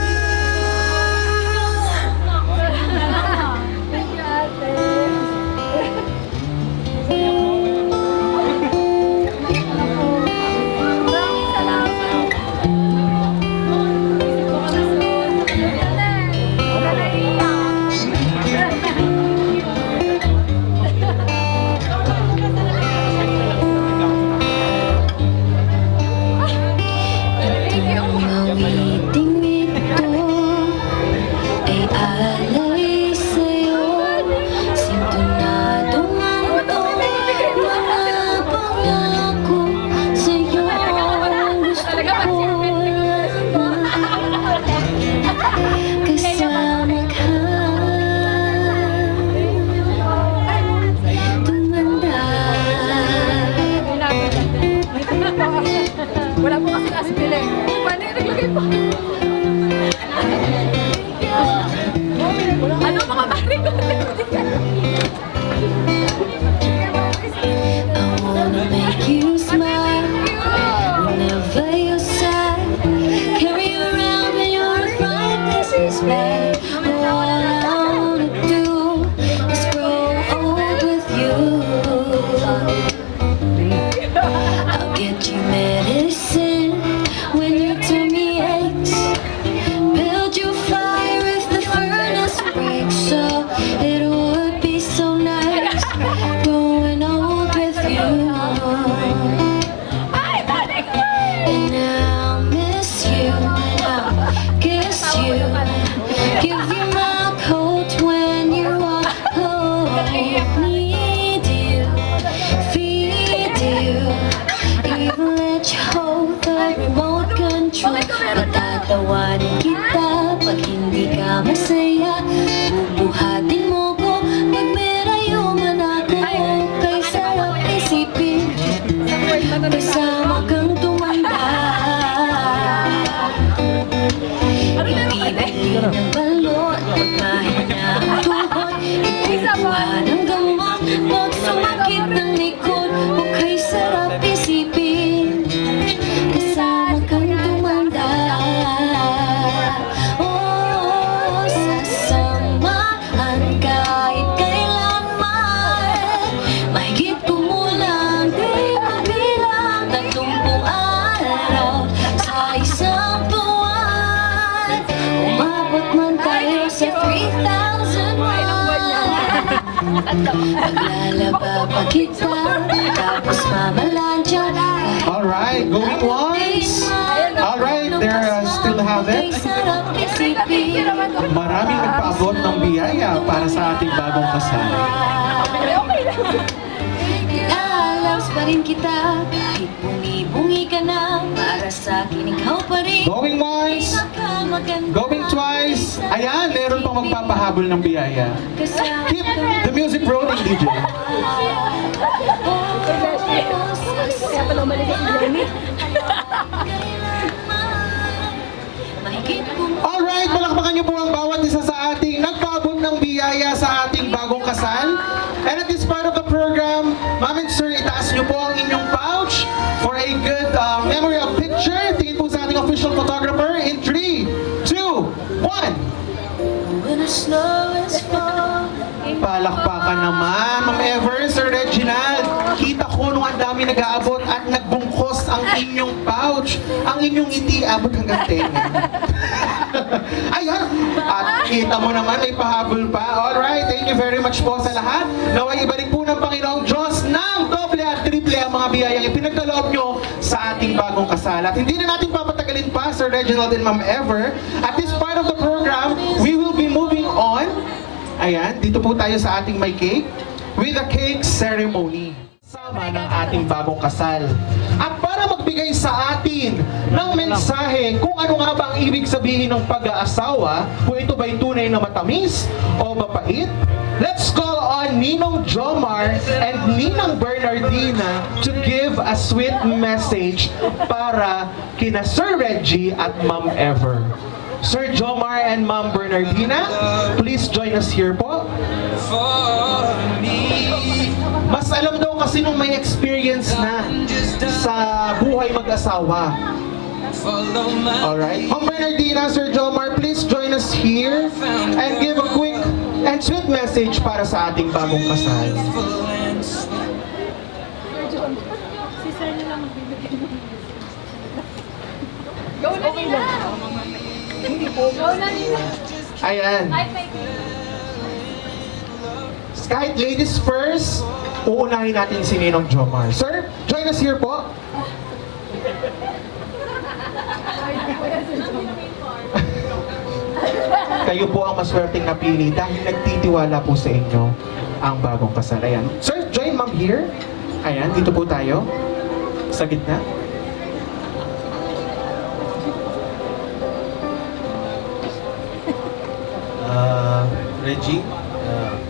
Tatawanin kita pag hindi ka masaya. Bubuhatin mo ko pag merayo man ako. Kay sarap isipin, kasama kang tumanda. Ibibigay ng balon, pagmahina ang tuhod. Ikukuha ng gamot, pag sumakit ng likod. O kay sarap isipin, kasama kang tumanda. Oh, sasamahan kahit kailanman. Mahigit kumulang, di mabilang 30 araw sa isang buwan. Umabot man tayo sa 3,001. Maglalaba pa kita, tapos mamalansya. Alright, going once. Alright, there still have it. Maraming nagpaabot ng biyaya para sa ating bagong kasal. Lalabs pa rin kita, kahit bungi-bungi ka na. Para sa akin, ikaw pa rin. Going once. Going twice. Ayan, meron pang magpapahabol ng biyaya. Keep the music rolling, DJ. Kaya pala umaligay ang Jenny. Alright, palakpakan niyo po ang bawat isa sa ating nagpaabot ng biyaya sa ating bagong kasal. And at this part of the program, Ma'am and Sir, itaas niyo po ang inyong pouch for a good memory of picture. Tingin po sa ating official photographer in 3, 2, 1. When the snow is falling. Palakpakan naman, Ma'am Ever, Sir Reginald. Kita ko nung ang dami nag-aabot at nagbungkos ang inyong pouch. Ang inyong ngiti abot hanggang tenga. Ayan, at kita mo naman may pahabol pa. Alright, thank you very much po sa lahat. Naway ibalik po ng Panginoong Diyos ng doble at triple ang mga biyayang ipinagkaloob nyo sa ating bagong kasal. At hindi na natin papatagalin pa, Sir Reginald and Ma'am Ever. At this part of the program, we will be moving on. Ayan, dito po tayo sa ating may cake with a cake ceremony. Sama ng ating bagong kasal. At para magbigay sa atin ng mensahe kung ano nga ba ang ibig sabihin ng pag-aasawa, kung ito ba'y tunay na matamis o mapait, let's call on Ninong Jomar and Ninang Bernardina to give a sweet message para kina Sir Reggie at Ma'am Ever. Sir Jomar and Ma'am Bernardina, please join us here po. Mas alam daw kasi nung may experience na sa buhay mag-asawa. Alright. Ma'am Bernardina, Sir Jomar, please join us here and give a quick and sweet message para sa ating bagong kasal. Si Sir na lang magbibigay mo. Go na nila! Go na nila! Ayan. Kahit ladies first, uunahin natin si Ninong Jomar. Sir, join us here po. Kayo po ang maswerteng napili dahil nagtitiwala po sa inyo ang bagong kasal. Ayan. Sir, join Ma'am here. Ayan, dito po tayo. Sa gitna. Reggie,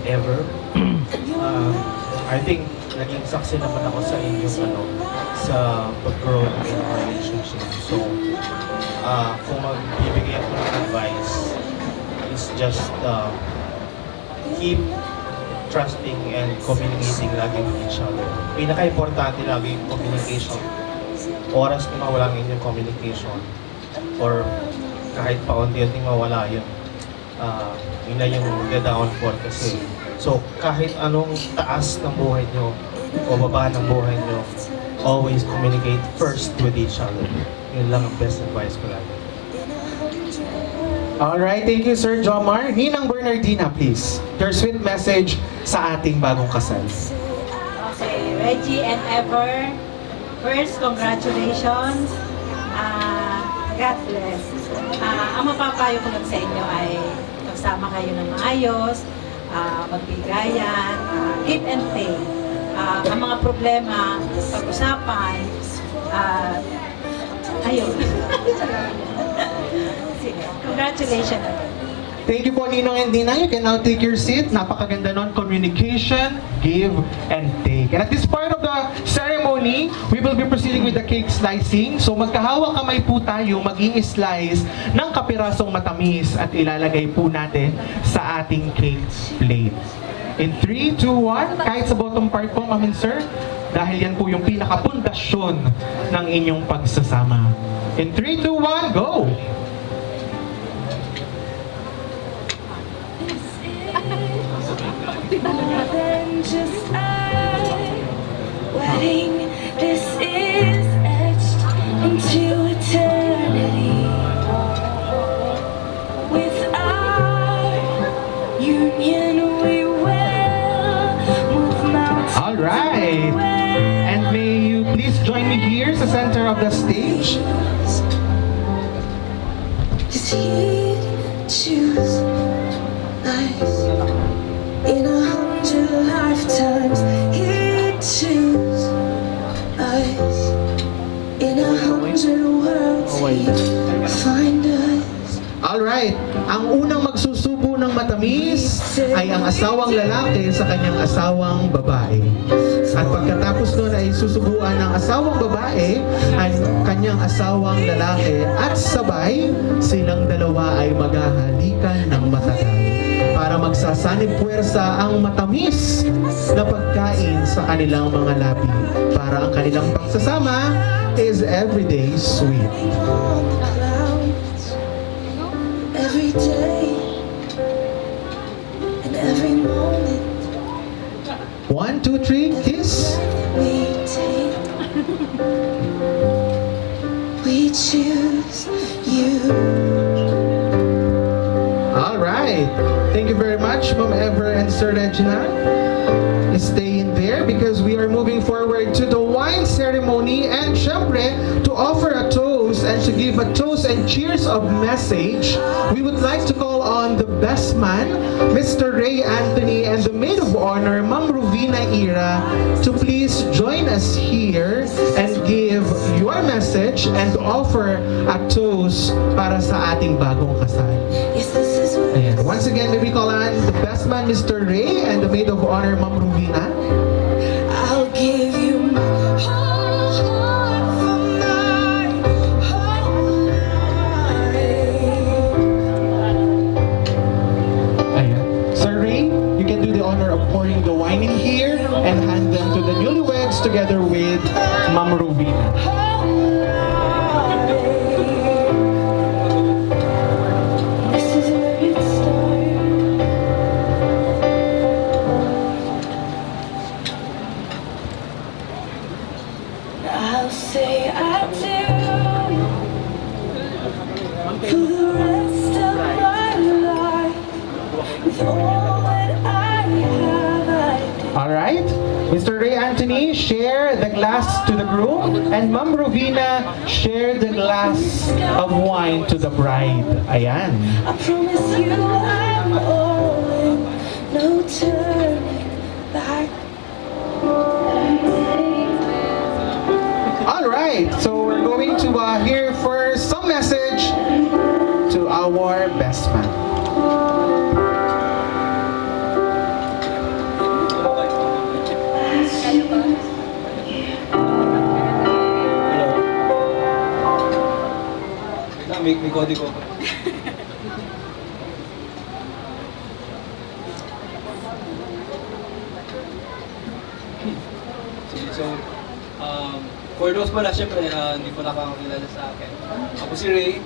Ever, I think naging saksi naman ako sa inyong sa pag-grow ng inyong relationship. So, kung magbibigay ako ng advice, is just keep trusting and communicating lagi with each other. Pinaka-importante lagi yung communication. Oras na mawala ang inyong communication or kahit pa-unti-unti mawala yun. Yun na yung downfall kasi. So, kahit anong taas ng buhay nyo o baba ng buhay nyo, always communicate first with each other. Yun lang ang best advice ko lagi. Alright, thank you Sir Jomar. Ninang Bernardina, please. Your sweet message sa ating bagong kasal. Okay, Reggie and Ever, first, congratulations. God bless. Ang mapapayo ko lang sa inyo ay magsama kayo ng maayos, magbigayan, give and take. Ang mga problema, pag-usapan, ayun. congratulations. Thank you po, Ninong and Nina. You can now take your seat. Napakaganda nun. Communication, give, and take. And at this part of the ceremony, we will be proceeding with the cake slicing. So magkahawak kamay po tayo, mag-i-slice ng kapirasong matamis at ilalagay po natin sa ating cake plate. In 3, 2, 1, kahit sa bottom part po, ma'am and sir, dahil yan po yung pinakapundasyon ng inyong pagsasama. In 3, 2, 1, go! than just a wedding. This is etched into eternity. With our union, we will move mountains. All right. And may you please join me here sa center of the stage. Cause he'd choose us in 100 lifetimes. He'd choose us in 100 worlds. He'd find us. All right. Ang unang magsusubo ng matamis ay ang asawang lalaki sa kanyang asawang babae. At pagkatapos nun ay susubuan ng asawang babae ang kanyang asawang lalaki at sabay silang dalawa ay maghahalikan ng matagal para magsasanib puwersa ang matamis na pagkain sa kanilang mga labi para ang kanilang pagsasama is everyday sweet. Every day and every moment 1, 2, 3, kiss. we take, we choose you. All right. Thank you very much, Ma'am Ever and Sir Regina. Stay in there because we are moving forward to the wine ceremony and syempre to offer a toast and to give a toast and cheers of message. We would like to call on the best man, Mr. Ray Anthony, and the maid of honor, Ma'am Ruvina Ira, to please join us here and give your message and offer a toast para sa ating bagong kasal. Yes, this is what Ayan. Once again, may we call on the best man, Mr. Ray, and the maid of honor, Ma'am Ruvina. I'll give you my whole heart for my whole life. Ayan. Sir Ray, you can do the honor of pouring the wine in here and hand them to the newlyweds together with Ma'am Ruvina. This is where it started. I'll say I do for the rest of my life. With all that I have, I do. All right. Mr. Ray Anthony, share the glass to the groom, and Ma'am Ruvina, share the glass of wine to the bride. Ayan. I promise you I'm all in, no turning back. All right. So we're going to hear first some message to our best man. May kodi ko. So, for those pala, syempre, hindi po nakakakilala sa akin. Ako si Ray.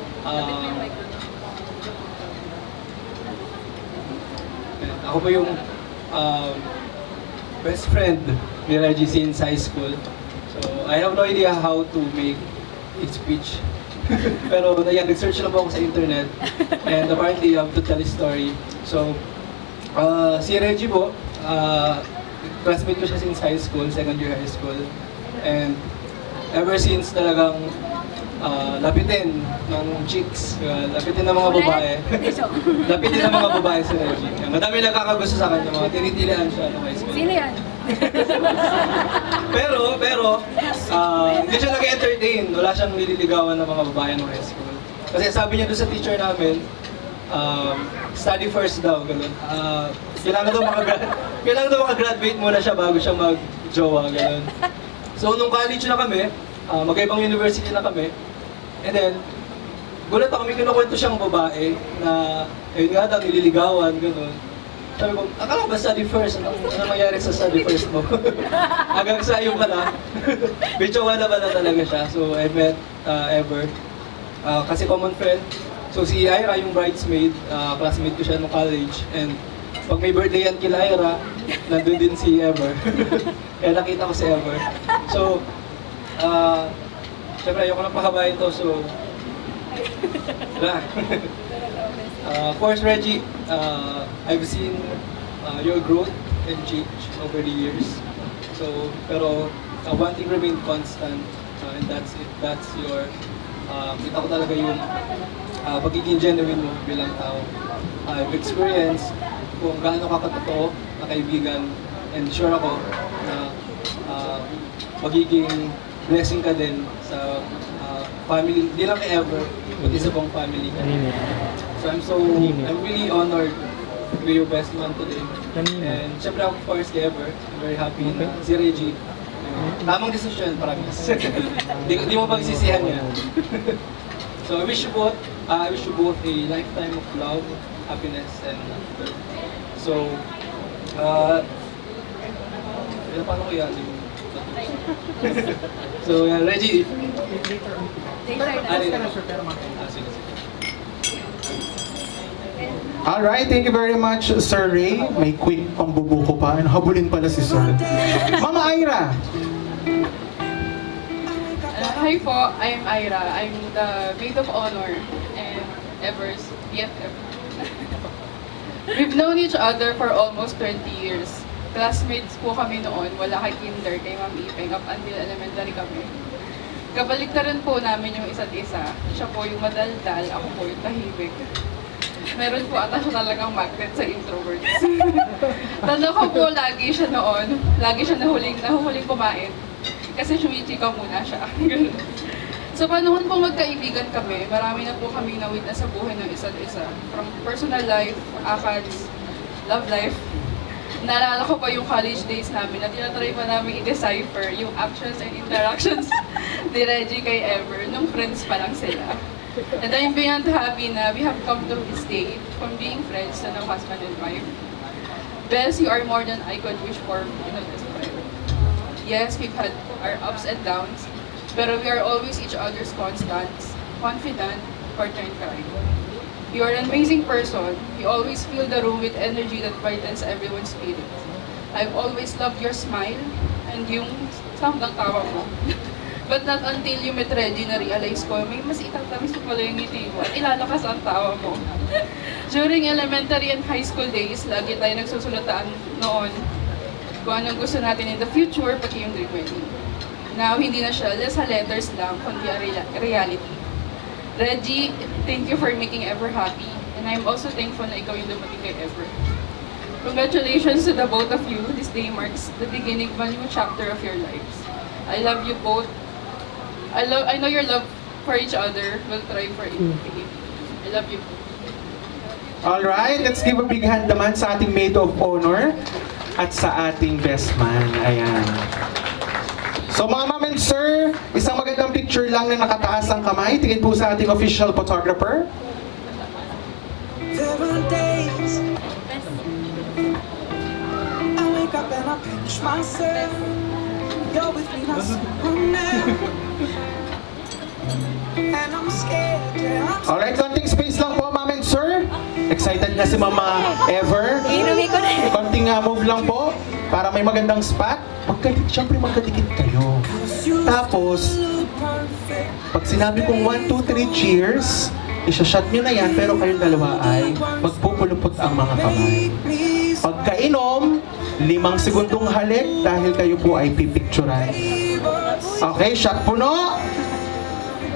Ako po yung best friend ni Reggie since high school. So, I have no idea how to make a speech. Pero ayan, nag-search lang po ako sa internet and apparently you have to tell a story. So, si Reggie po, classmate ko siya since high school, second year high school. And ever since talagang lapitin ng chicks, lapitin ng mga babae. Lapitin ng mga babae si Reggie. Madami nakakagusto sa kanya, mga tinitilian siya ng high school. Sino yan? Pero, hindi siya nag-entertain. Wala siyang nililigawan ng mga babae ng high school. Kasi sabi niya doon sa teacher namin, study first daw, ganun. Kailangan daw makagraduate muna siya bago siya mag-jowa, ganun. So, nung college na kami, magkaibang university na kami, and then, gulat ako, may kinukwento siyang babae na, ayun nga daw, nililigawan, ganun. Sabi ko, akala ko ba study first? Ano mangyari sa study first mo? Hanggang sa iyo pala. Bitchowa na pala talaga siya. So, I met Ever. Kasi common friend. So, si Ira, yung bridesmaid, classmate ko siya nung college. And pag may birthday yan kila Ira, nandun din si Ever. Kaya nakita ko si Ever. So, syempre, ayoko na pahabain to. So, wala. Of course, Reggie, I've seen your growth and change over the years. So, pero one thing remained constant, and that's it. That's your, kita ko talaga yung pagiging genuine mo bilang tao. I've experienced kung gaano ka katotoo na kaibigan, and sure ako na magiging blessing ka din sa family, di lang kay Ever, but isa pong family ka. So I'm really honored to be your best man today. And syempre ako, of course, kay Ever, I'm very happy na si Reggie. Tamang decision, promise. Di mo pagsisihan yan. So I wish you both a lifetime of love, happiness, and laughter. So, paano ko yan? So, Reggie, Alright, thank you very much, Sir Ray. May quick pambubuko pa. Ano, habulin pala si Sir. Mama Ira! Hi po, I'm Ira. I'm the maid of honor and Ever's BFF. We've known each other for almost 20 years. Classmates po kami noon, wala kay kinder, kay Ma'am Ipeng, up until elementary kami. Kabaliktaran po namin yung isa't isa. Siya po yung madaldal, ako po yung tahimik. Meron po ata siya talagang magnet sa introverts. Tanda ko po, lagi siya noon, lagi siya nahuling kumain. Kasi chumichika muna siya. So, panahon po magkaibigan kami, marami na po kami na-witness sa buhay ng isa't isa. From personal life, ACADS, love life. Naalala ko pa yung college days namin na tinatry pa namin i-decipher yung actions and interactions ni Reggie kay Ever nung friends pa lang sila. And I'm beyond happy na we have come to this day from being friends to now husband and wife. Bess, you are more than I could wish for in a best friend. Yes, we've had our ups and downs, pero we are always each other's constants, confident, partner in crime. You are an amazing person. You always fill the room with energy that brightens everyone's spirit. I've always loved your smile and yung samdang tawa mo. But not until you met Reggie na-realize ko, may mas itatamis mo pala yung ngiti mo at ilalakas ang tawa mo. During elementary and high school days, lagi tayo nagsusulatan noon kung anong gusto natin in the future, pati yung dream wedding. Now, hindi na siya less letters lang, kundi a reality. Reggie, thank you for making Ever happy. And I'm also thankful na ikaw yung dumating kay Ever. Congratulations to the both of you. This day marks the beginning of a new chapter of your lives. I love you both. I know your love for each other will thrive for infinity. I love you both. Alright, let's give a big hand naman sa ating maid of honor at sa ating best man. Ayan. So mga ma'am and sir, isang magandang picture lang na nakataas ang kamay. Tingin po sa ating official photographer. There are days I wake up and I pinch myself. You're with me, not someone else. And I'm scared, yeah, I'm scared. Alright, konting space lang po ma'am and sir. Excited na si Mama Ever. Konting move lang po para may magandang spot. Siyempre magkadikit kayo. Tapos, pag sinabi kong 1, 2, 3 cheers, isa-shot nyo na yan, pero kayong dalawa ay magpupulupot ang mga kamay. Pagkainom, 5 segundong halik dahil kayo po ay pipicturan. Okay, shot puno.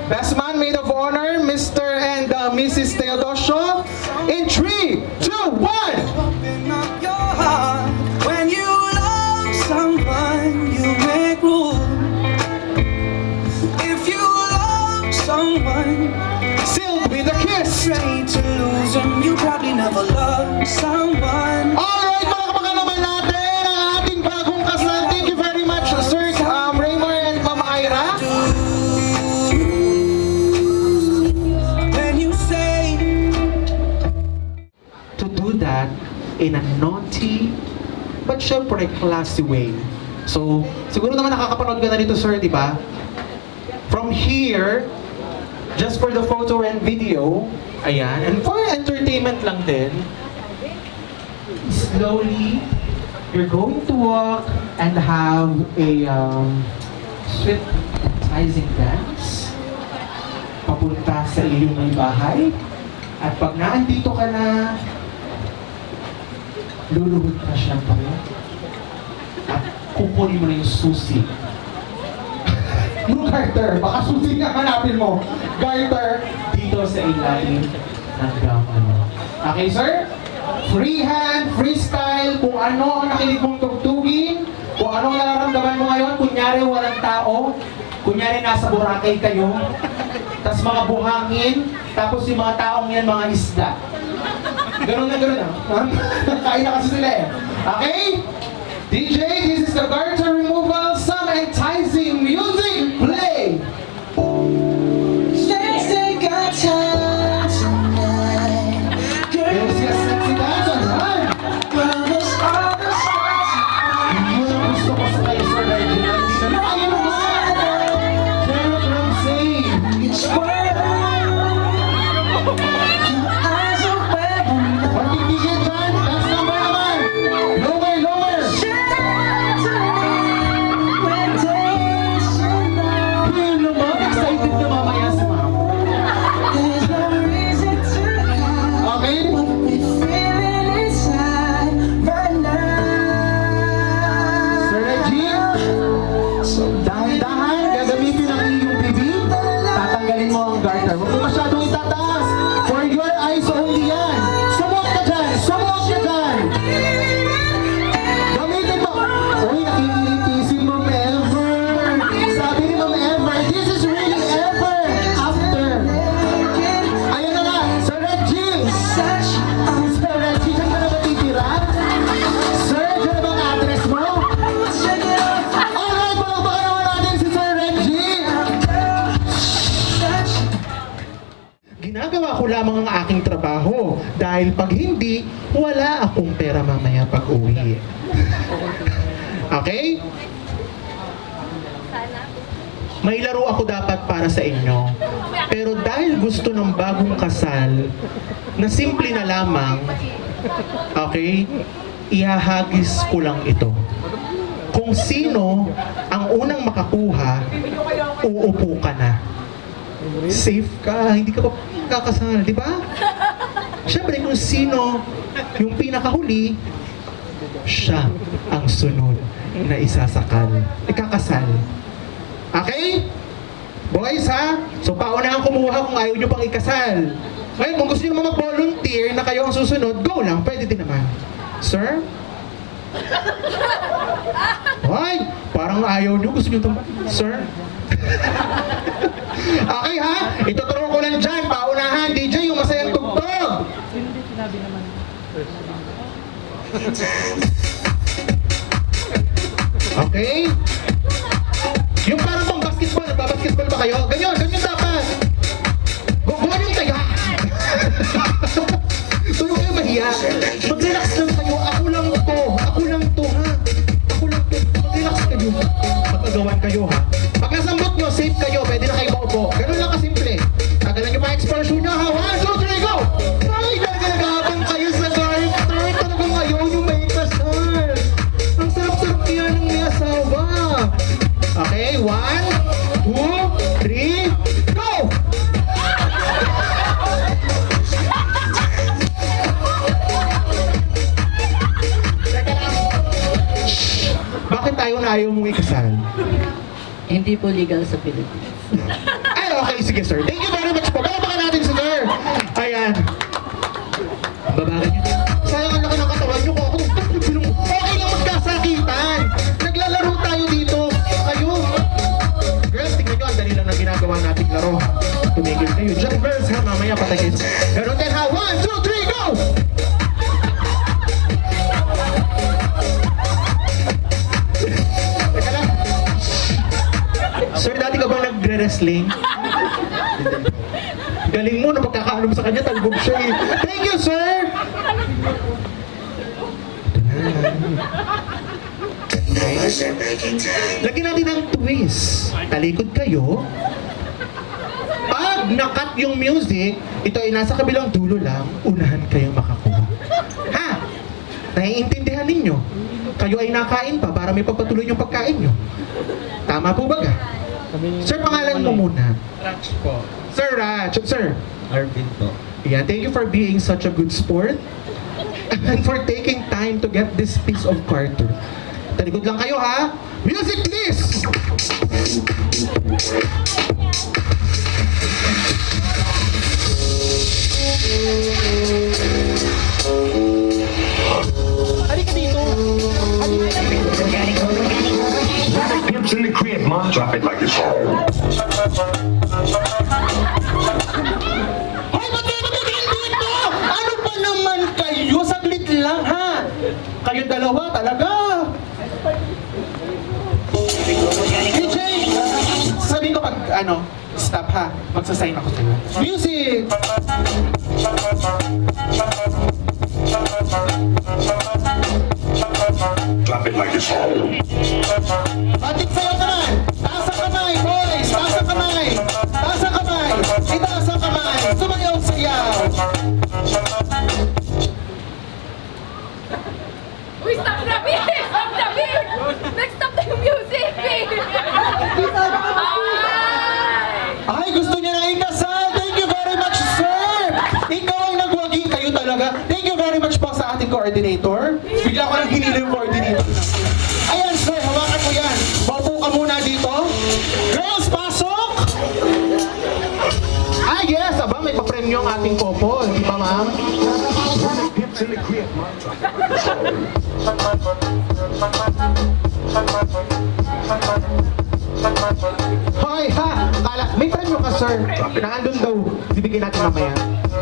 Best man, maid of honor, Mr. and Mrs. Teodosio. In 3, 2, 1! Open up your heart. When you love someone, you make room. If you love someone, Sealed with a kiss. ready to lose them, you never loved someone. Alright, palakpakan naman natin ang ating bagong kasal. Thank you very much, Sir Raymond and Ma'am Ira. When you say To do that in a naughty but syempre classy way. So, siguro naman nakakapanood ka na dito, sir, di ba? From here, just for the photo and video, ayan, and for entertainment lang din, slowly, you're going to walk and have a sweet enticing dance papunta sa iyong may bahay. At pag naandito ka na, luluhod ka syempre. At kukunin mo na yung susi. Yung garter, baka susi nga hanapin mo. Garter dito sa ilalim ng ano. Okay, sir? Freehand, freestyle, kung ano ang nakinig mong tugtugin, kung ano ang nararamdaman mo ngayon, kunyari walang tao, kunyari nasa Boracay kayo, tas mga buhangin, tapos yung mga taong yan, mga isda. Ganun na. Kain na kasi sila eh. Okay? DJ, this is the garter removal, some enticing music, play! things they got time tonight. There's your sexy dancer, right? Promise all the stars. Yun ang gusto ko sa kayo, Sir Reggie. Ayun naman! Kaya Ramsey! It's worth your eyes are where I'm Pagpipigil dyan, last number naman! Lower, lower! Ayun naman, excited na mamaya si Ma'am. Okay? Sir Reggie, dahan-dahan, gagamitin ang iyong bibig, tatanggalin mo ang garter. Huwag mo masyadong itataas. For your eyes only yan. Sumuot ka dyan! Sumuot ka dyan! Gamitin mo! Uy, nakikiliti si Ma'am Ever. Sabi ni Ma'am Ever, this is really ever after. Ayun na nga, Sir Reggie! Sir Reggie, dyan ka na ba titira? Sir, dyan na ba ang address mo? Alright, palakpakan naman natin si Sir Reggie! Ginagawa ko lamang ang aking trabaho dahil pag hindi, wala akong pera mamaya pag uwi. Okay? May laro ako dapat para sa inyo. Pero dahil gusto ng bagong kasal, na simple na lamang, okay, ihahagis ko lang ito. Kung sino ang unang makakuha, uupo ka na. Safe ka, hindi ka pa kakasal, di ba? Siyempre kung sino yung pinakahuli, siya ang sunod na isasakal, ikakasal. Okay? Boys ha? So paunahan kumuha kung ayaw nyo pang ikasal. Ngayon, kung gusto nyo naman mag-volunteer na kayo ang susunod, go lang, pwede din naman. Sir? Ay, parang ayaw nyo, gusto nyo ito. Sir? Okay ha? Ituturo ko lang dyan, paunahan, DJ, yung masayang tugtog. Okay? Yung parang pang basketball, nagbabasketball ba kayo? Ganyan dapat. Gumawa yung taga. Tulong kayo mahiya. Mag-relax lang kayo. Ako lang to ha. Ako lang to. Mag-relax kayo. Magagawan kayo ha. Pag nasambot nyo, safe kayo. Pwede na kayo maupo. Ganun lang kasimple. Tagalan nyo pa exposure nyo ha. 1, 2, 3, go! Ay, nagagabang kayo sa garter. Talagang ayaw nyo may kasal. Ang sarap-sarap yan ng may asawa. Okay, 1, 2, 3, go! Bakit tayo na ayaw mong ikasal? Hindi po legal sa Pilipinas. Ay, okay, sige sir. Thank you very much po. Palapakan natin si sir. Ayan. Babakan nyo. Sayang ang laki ng katawan nyo ko. Okay lang magkasakitan. Naglalaro tayo dito. Ayun. Girls, tingnan nyo. Ang dali lang na ginagawa nating laro. Tumigil kayo. Jump girls ha. Mamaya patayin. Ganun din ha. 1, 2, 3, go! wrestling? Galing mo, na pagkakaalam sa kanya, talbog siya eh. Thank you, sir! Lagyan natin ng twist. Talikod kayo. Pag nakat yung music, ito ay nasa kabilang dulo lang, unahan kayong makakuha. Ha? Naiintindihan ninyo? Kayo ay nakain pa para may pagpatuloy yung pagkain nyo. Tama po ba? Sir, pangalan mo muna. Raj po. Sir Raj. Sir. Arvin po. Yeah, thank you for being such a good sport and for taking time to get this piece of Carter. Talikod lang kayo ha. Music please! Halika dito. Pimps in the crib, ma. Drop it like it's hot. Hoy, magkakabigin dito! Ano ba naman kayo? Saglit lang ha. Kayo dalawa talaga. DJ, sabihin ko pag stop ha. Magsasign ako sa'yo. Music! Drop it like it's hot. Batik sa'yo naman! Taas ang kamay, boys! Taas ang kamay! Taas ang kamay! Itaas ang kamay! Sumayaw-sayaw! Uy, stop the beat! Stop the beat! Nag-stop na yung music, babe! Ay, gusto niya na ikasal! Thank you very much, sir! Ikaw ang nagwagi, kayo talaga. Thank you very much po sa ating coordinator. Bigla ko lang hinili yung coordinator. Ayan, sir, hawakan mo yan. Maupo ka muna dito. Girls, pasok! Ah, yes! Aba, may papremyo ang ating couple. Di ba, ma'am? Pimps in the crib, ma. Drop it like it's hot. Hoy, ha! Kala, may premyo ka, sir. Nandun daw. Bibigyan natin mamaya.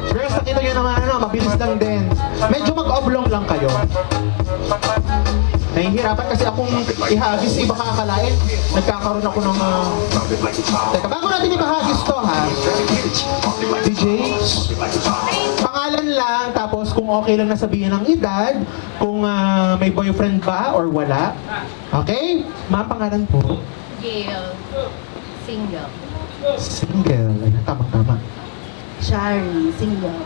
Girls, nakita nyo naman, mabilis lang din. Medyo mag-oblong lang kayo. Nahihirapan kasi akong ihagis, iba kakalain. Nagkakaroon ako ng... Teka, bago natin ibahagis to, ha? DJ, pangalan lang, tapos kung okay lang nasabihin ng edad, kung may boyfriend ba or wala. Okay? Ma'am, pangalan po? Gail. Single. Single. Ayun, tama-tama. Shari, single.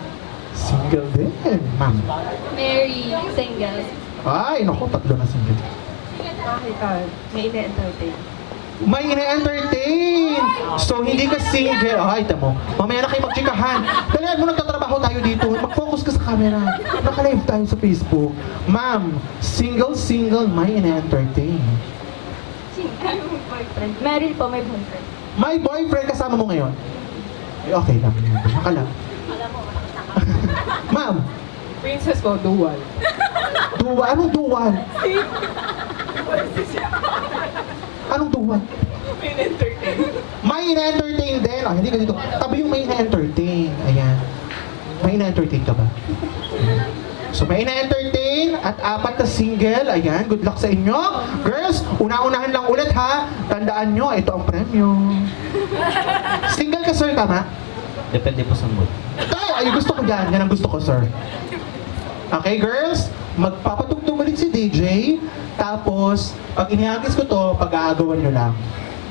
Single din, ma'am. Mary. Single. Ay, naku, tatlo na single. Bakit ka? May ina-entertain. May ina-entertain! So, hindi ka single. Ay, tamo. Mamaya na kayo magchikahan. Dalihan mo, nagtatrabaho tayo dito. Mag-focus ka sa camera. Naka-live tayo sa Facebook. Ma'am, single, may ina-entertain. Boyfriend. Meryl po, may boyfriend. May boyfriend kasama mo ngayon? Eh, okay lang. Naka lang. Ma'am, Princess po, dual. duwa. Anong duwan? Anong duwan? May ina-entertain din. Oh, hindi ka dito. Tabi yung may ina-entertain. Ayan. May ina-entertain ka ba? So may ina-entertain at 4 na single. Ayan, good luck sa inyo. Girls, una-unahan lang ulit ha. Tandaan nyo, ito ang premyo. Single ka, sir, tama? Depende po sa mood. Ay, gusto ko yan. Yan ang gusto ko, sir. Okay, girls? Magpapatugtog ulit si DJ. Tapos, pag inihagis ko to, pag-aagawan nyo lang.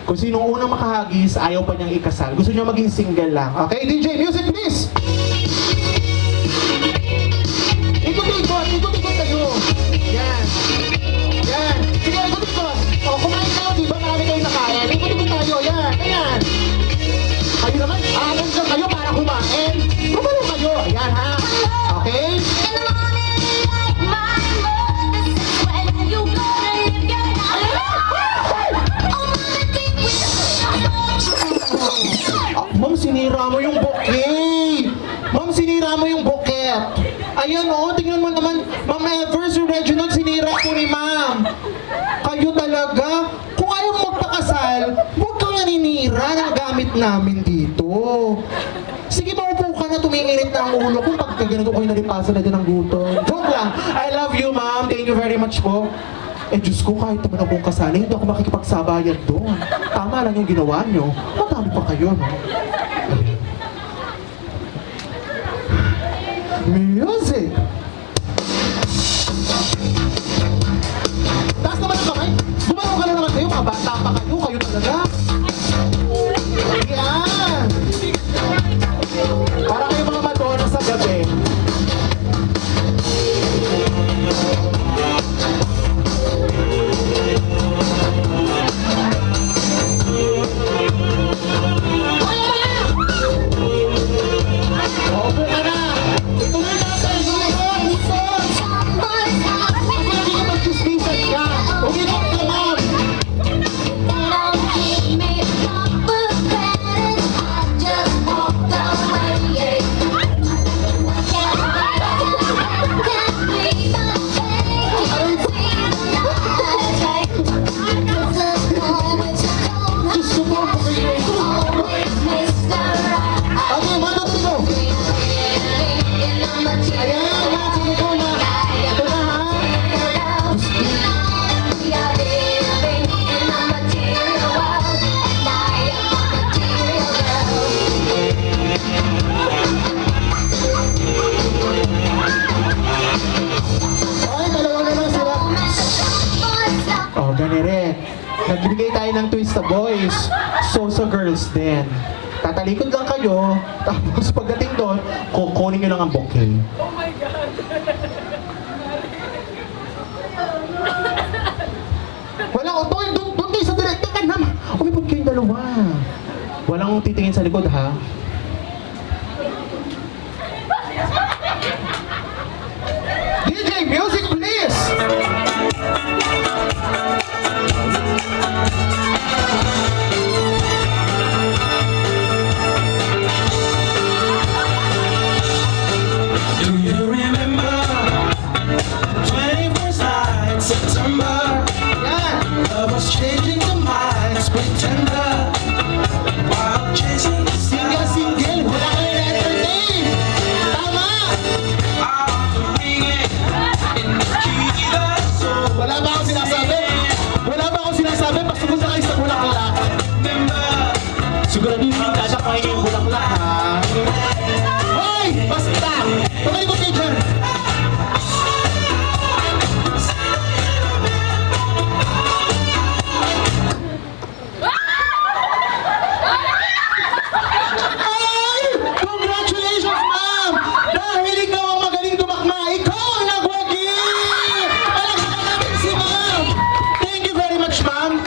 Kung sinong unang makahagis, ayaw pa niyang ikasal. Gusto niyo maging single lang. Okay, DJ, music please! Ikot-ikot kayo. Yan. Yan. Sige, ikot-ikot. O, kumain tayo, di ba? Marami kayong nakain. Ikot-ikot tayo. Yan. Ayan. Kayo naman, nandiyan kayo para kumain. Kumalo kayo. Ayan, ha? Okay? Ma'am, sinira mo yung bouquet. Ma'am, sinira mo yung bouquet. Ayan, tingnan mo naman. Ma'am Evers, yung Reginald, sinira ko ni ma'am. Kayo talaga. Kung ayaw mo magpakasal, huwag kang naninira ng gamit namin dito. Sige, maupo ka na, tuminginit na ang ulo. Kung pagka ganito kayo nalipasan na din ang gutom. Joke lang. I love you, ma'am. Thank you very much po. Eh, Diyos ko, kahit naman akong kasali, hindi ako makikipagsabayan doon. Tama lang yung ginawa nyo. Matami pa kayo, no? Music! Taas naman ang kamay. Gumalaw ka na naman kayo. Mga bata pa kayo. Kayo talaga. Yan! Para kayo mga Madonna sa gabi. Opo ka na! Ituloy natin! Gusto! Kasi hindi ka mag-chismisan ka! Uminom ka, ma'am! Gusto mo ako kayo! Okay, mano ito! Ayan, ma'am! Sige ko na! Ito na, ha? Okay, dalawa na lang sila. Oh, ganire. Nagbigay tayo ng Twista Boys. So girls din. Tatalikod lang kayo. Tapos pagdating doon, kukunin nyo lang ang bouquet. Oh my God! Walang doon kayo sa direct. Teka naman. Umipag kayong dalawa. Walang titingin sa likod, ha? DJ, music please! Do you remember 21st night, September? Yan! Love was changing the minds, pretender. While chasing the Single! Wala kayo na-entertain! Tama! Wala ba akong sinasabi? Wala ba akong sinasabi? Pagsugot na kayo sa bulaklak. Sigurado yung kada kayo yung bulaklak, ha? Hoy! Basta! Tumalikot kayo dyan! Ay! Congratulations, ma'am! Dahil ikaw ang magaling tumakma, ikaw ang nagwagi! Palakpakan natin si ma'am! Thank you very much, ma'am!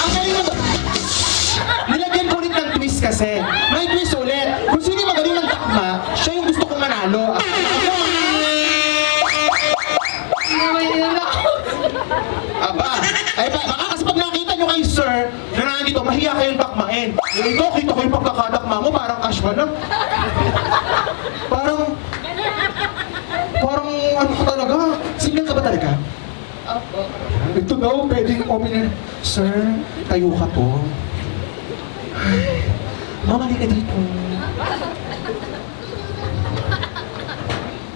Ang galing na... Nilagyan ko ulit ng twist kasi. May twist ulit. Kung sino yung magaling magtakma, siya yung gusto kong manalo. Aba, ay ba, baka kasi pag nakita nyo kay sir na nandito, mahiya kayong takmain. Ito, kita ko yung pagkakatakma mo, parang casual lang. Parang ano ka talaga? Single ka ba talaga? Opo. Ito daw, pwedeng open. Sir, tayo ka po. Ay, mamali ka dito.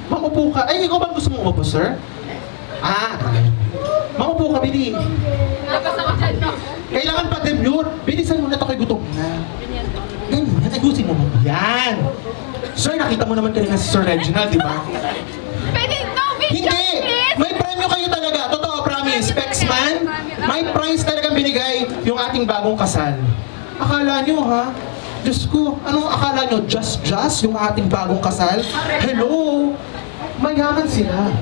Mamupo ka. Ay, ikaw ba gusto mong umupo, sir? Ah, mamupo ka, Bili. Lakas ako dyan, no? Kailangan pa demure. Bilisan mo na ito kay gutom na. Ganyan, ayusin mo mo. Yan. Sir, nakita mo naman kanina si Sir Reginald, di ba? Pwede, no, video, Hindi! please! May premyo kayo talaga. Totoo, promise. Spexman, may prize talagang binigay yung ating bagong kasal. Akala nyo, ha? Diyos ko, anong akala nyo? Just yung ating bagong kasal? Hello! Mayaman sila.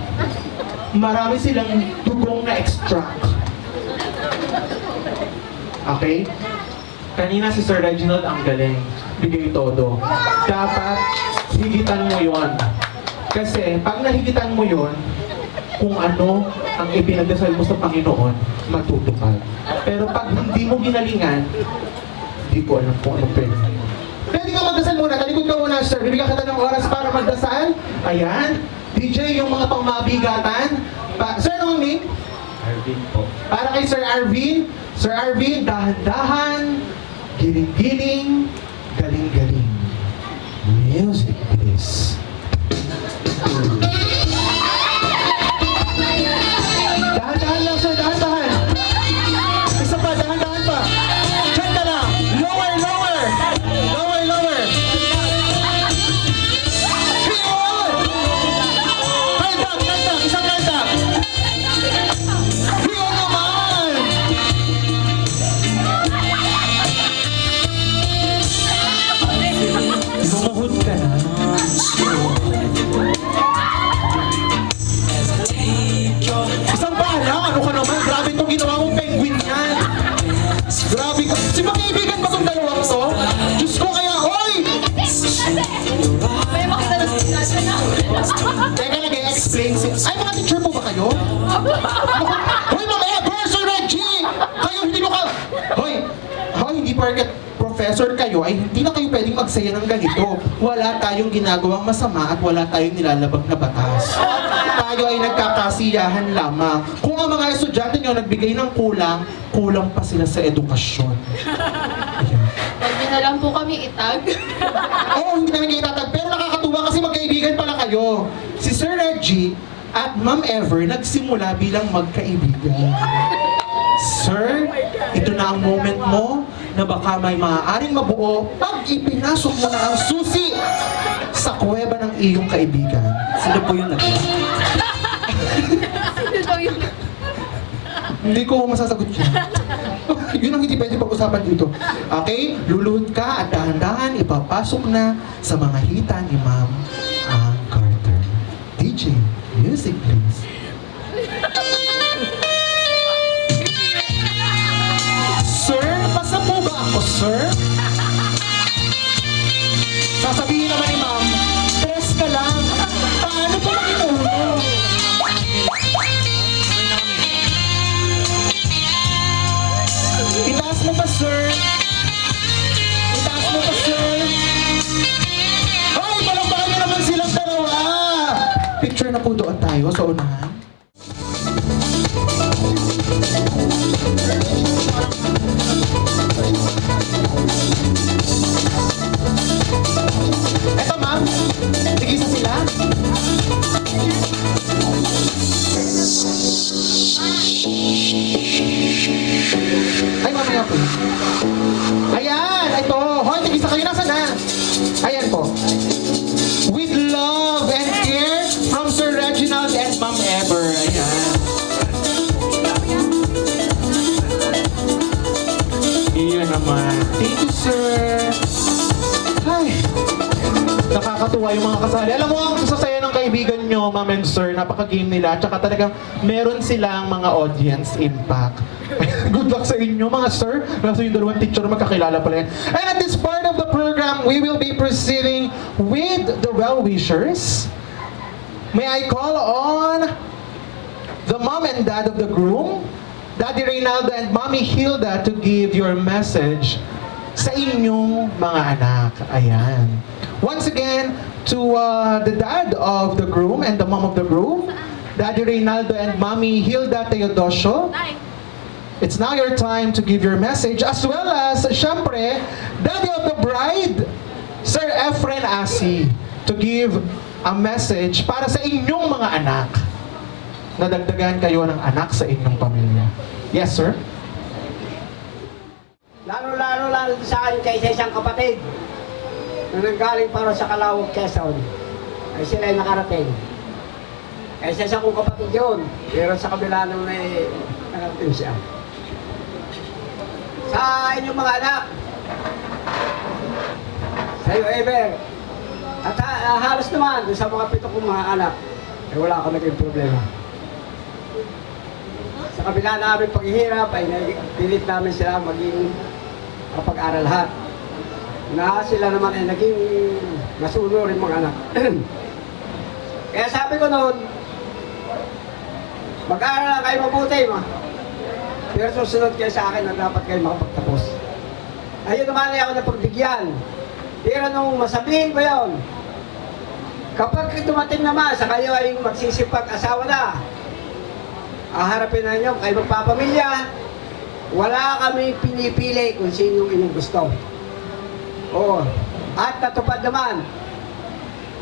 Marami silang dugong na extract. Okay? Kanina si Sir Reginald ang galing. Bigay todo. Dapat higitan mo yon. Kasi pag nahigitan mo yon, kung ano ang ipinagdasal mo sa Panginoon, matutupad. Pero pag hindi mo ginalingan, hindi ko alam kung anong pwede. Pwede ka magdasal muna. Talikod ka muna, sir. Bibigyan kita ng oras para magdasal. Ayan. DJ, yung mga pangmabigatan. Sir, anong name? Arvin po. Para kay Sir Arvin. Sir Arvin, dahan-dahan, giling-giling, galing-galing. Music, please. Dahan-dahan Teka, nag-explain si... Ay, mga teacher po ba kayo? Hoy, mga Ever, Sir Reggie! Kayo, hindi mo ka... Hoy, hindi porket professor kayo, ay hindi na kayo pwedeng magsaya ng ganito. Wala tayong ginagawang masama at wala tayong nilalabag na batas. Tayo ay nagkakasiyahan lamang. Kung ang mga estudyante nyo nagbigay ng kulang, kulang pa sila sa edukasyon. Ayan. Huwag niyo na lang po kami itag. Oo, hindi namin kayo itatag. Pero nakakatuwa kasi magkaibigan pala kayo. Si Sir Reggie at Ma'am Ever nagsimula bilang magkaibigan. Sir, ito na ang moment mo na baka may maaaring mabuo pag ipinasok mo na ang susi sa kuweba ng iyong kaibigan. Sino po yung Sino daw yun? Hindi ko masasagot yun. Yun ang hindi pwede pag-usapan dito. Okay? Luluhod ka at dahan-dahan ipapasok na sa mga hita ni Ma'am Carter. DJ, music please. Sir, basta po ba ako, sir? Sasabihin naman ni Ma'am, press ka lang. Paano po maging ulo? Itaas mo pa, sir. Itaas mo pa, sir. Ay, palakpakan niyo naman silang dalawa. Picture na po doon tayo sa unahan. Eto, ma'am. Tigisa sila. Ay, mamaya po. Ayan, ito. Hoy, tigisa kayo. Nasaan na? Ayan po. With love and care from Sir Reginald and Ma'am Ever. Ayan. Iyan naman. Thank you, sir. Ay, nakakatuwa yung mga kasali. Alam mo, ang sasaya ng kaibigan nyo, ma'am and sir, napaka-game nila. Tsaka talagang meron silang mga audience impact. Good luck sa inyo, mga sir. Nasa yung dalawang teacher magkakilala pala yan. And at this part of the program, we will be proceeding with the well-wishers. May I call on the mom and dad of the groom, Daddy Reynaldo and Mommy Hilda, to give your message sa inyong mga anak. Ayan. Once again, to the dad of the groom and the mom of the groom, Daddy Reynaldo and Mommy Hilda Teodosio, it's now your time to give your message, as well as, syempre, Daddy of the bride, Sir Efren Asi, to give a message para sa inyong mga anak. Nadagdagan kayo ng anak sa inyong pamilya. Yes, sir? Lalo sa akin kaysa isang kapatid na nanggaling para sa Calao, Quezon, ay sila ay nakarating. Kaysa isa kong kapatid yun, pero sa kabila nung nakarating siya. Sa inyong mga anak, sa iyo, Ever, at halos naman sa mga 7 kong mga anak, ay wala akong naging problema. Sa kabila namin paghihirap ay pilit namin sila maging kapag-aral lahat. Na sila naman ay naging masuno rin mga anak. Kaya sabi ko noon, mag-aaral lang kayo mabuti, pero susunod kayo sa akin na dapat kayo makapagtapos. Ayun naman ay ako napagbigyan. Pero nung masabihin ko yun, kapag dumating naman sa kayo ay magsisipag asawa na, harapin na ninyo, kayo magpapamilya, wala kami pinipili kung sino inyong gusto. Oo. At natupad naman,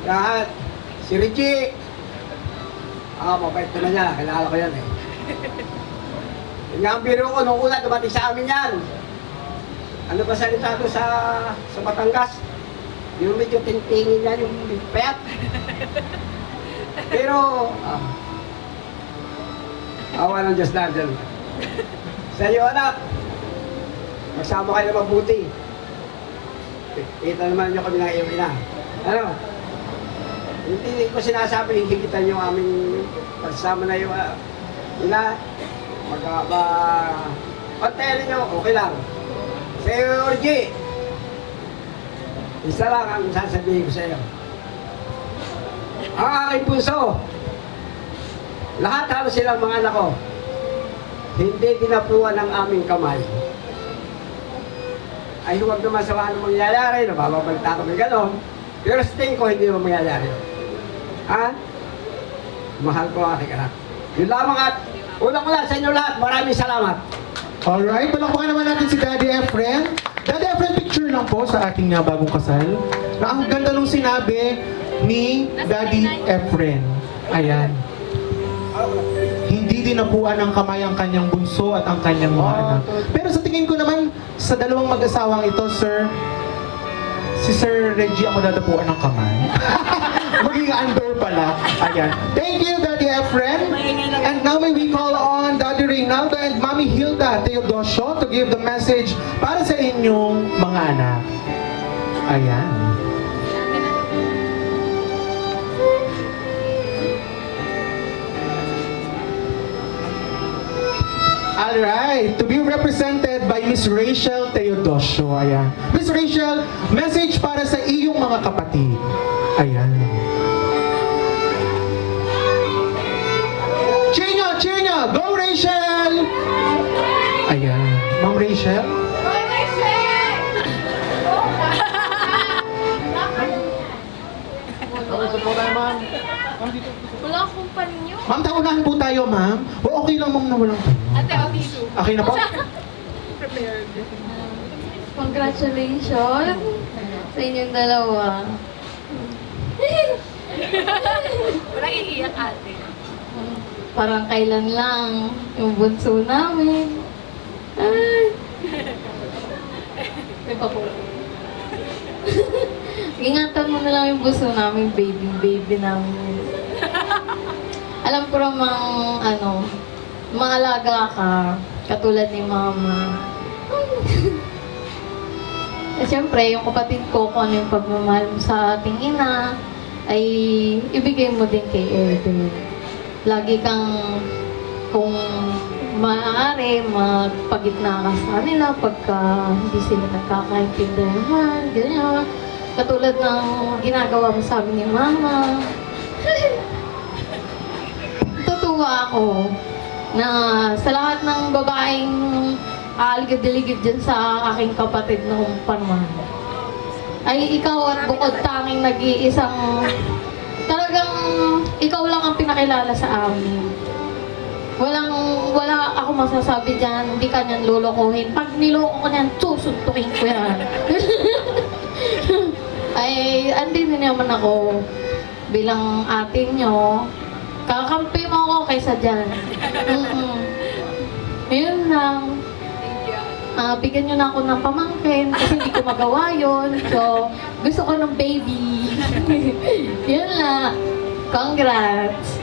lahat, si Richie, mabait naman niya, kilala ko yan eh. Yung nga ang biro ko, nung una dumating sa amin yan, ano ba salita ko sa Batangas? Yung medyo tingtingin yan, yung payat. Pero, awa ng Diyos na dyan. Sa iyo, anak, magsama kayo na mabuti. Kita naman nyo kami ng iyong ina. Ano? Hindi ko sinasabi, higitan nyo aming pagsama na yung ina. Pantayan ninyo, okay lang. Sa iyo, Orgy, isa lang ang sasabihin ko sa iyo. ang aking puso. Lahat halos silang mga anak ko. Hindi dinapuan ng aming kamay. Ay huwag naman sa ano mangyayari, nababalita kami ganon. Pero sa tingin ko hindi naman mangyayari. Ha? Mahal ko ang aking anak. Yun lamang at unang ulan sa inyo lahat. Maraming salamat. Alright, palakpakan naman natin si Daddy Efren. Daddy Efren, picture lang po sa ating bagong kasal. Na ang ganda nung sinabi ni Daddy Efren. Ayan. Hindi dinapuan ng kamay ang kanyang bunso at ang kanyang mga anak. Pero sa tingin ko naman, sa dalawang mag-asawang ito, sir, si Sir Reggie ako dadapuan ng kamay. Maging under pala. Ayan. Thank you, Daddy Efren. And now may we call on Daddy Reynaldo and Mami Hilda Teodosio to give the message para sa inyong mga anak. Ayan. Alright, to be represented by Miss Rachel Teodosio. Ayan. Miss Rachel, message para sa iyong mga kapatid. Ayan. Cheer nyo! Go Rachel! Ayan. Ma'am Rachel? Wala akong panyo. Ma'am, taunahan po tayo, ma'am. O okay lang, ma'am, na walang panyo. Ate, Otisu. Okay na po? Prepared. Congratulations sa inyong dalawa. Walang iiyak, ate. Parang kailan lang yung bunso namin. Ay. May papulo. Ingatan mo na lang yung bunso namin, baby namin. Alam ko namang, maalaga ka, katulad ni mama. At syempre, yung kapatid ko, kung ano yung pagmamahal mo sa ating ina, ay ibigay mo din kay Eden. Lagi kang, kung maaari, magpagitna ka sa kanila pagka hindi sila nagkakaintindihan, ganyan. Katulad ng ginagawa mo sa amin ni mama. Tutuwa ako na sa lahat ng babaeng aligid-ligid dyan sa aking kapatid noong panahon, ay ikaw at bukod tanging nag-iisang, talagang ikaw lang ang pinakilala sa amin. Wala ako masasabi dyan, hindi ka niyan lulukuhin. Pag niloko ko niyan, susuntukin ko yan. Ay, andin din naman ako bilang ate nyo. Kakampi mo ako kaysa dyan. Yun lang. Bigyan nyo na ako ng pamangkin kasi hindi ko magawa yun. So, gusto ko ng baby. Yun lang. Congrats!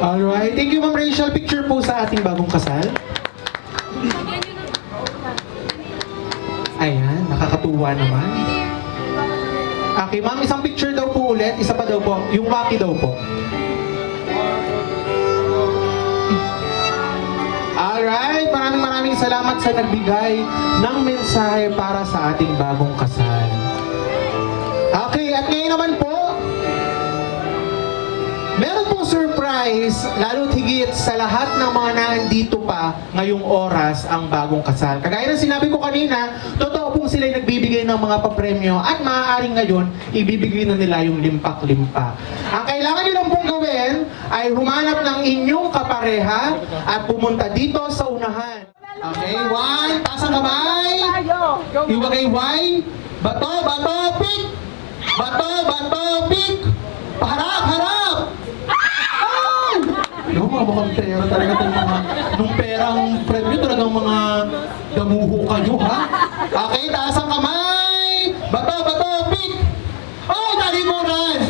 Alright, thank you Ma'am Rachel. Picture po sa ating bagong kasal. Ayan, nakakatuwa naman. Okay, ma'am, isang picture daw po ulit. Isa pa daw po. Yung waki daw po. Alright, maraming salamat sa nagbigay ng mensahe para sa ating bagong kasal. Okay, at ngayon naman po, meron pong surprise, lalo't higit sa lahat ng mga nandito pa ngayong oras ang bagong kasal. Kagaya ng sinabi ko kanina, totoo pong sila'y nagbibigay ng mga papremyo at maaaring ngayon, ibibigay na nila yung limpak-limpak. Ang kailangan nyo lang pong gawin ay humanap ng inyong kapareha at pumunta dito sa unahan. Okay, one, taas ang kamay. Iwagay Y. Bato, bato, pick. Bato, bato, pick. Harap, harap. No, mga mukhang pera talaga itong mga, nung perang premyo, talagang mga damuho kayo, ha? Okay, taas ang kamay! Bato, bato, pick! Oh, talikuran!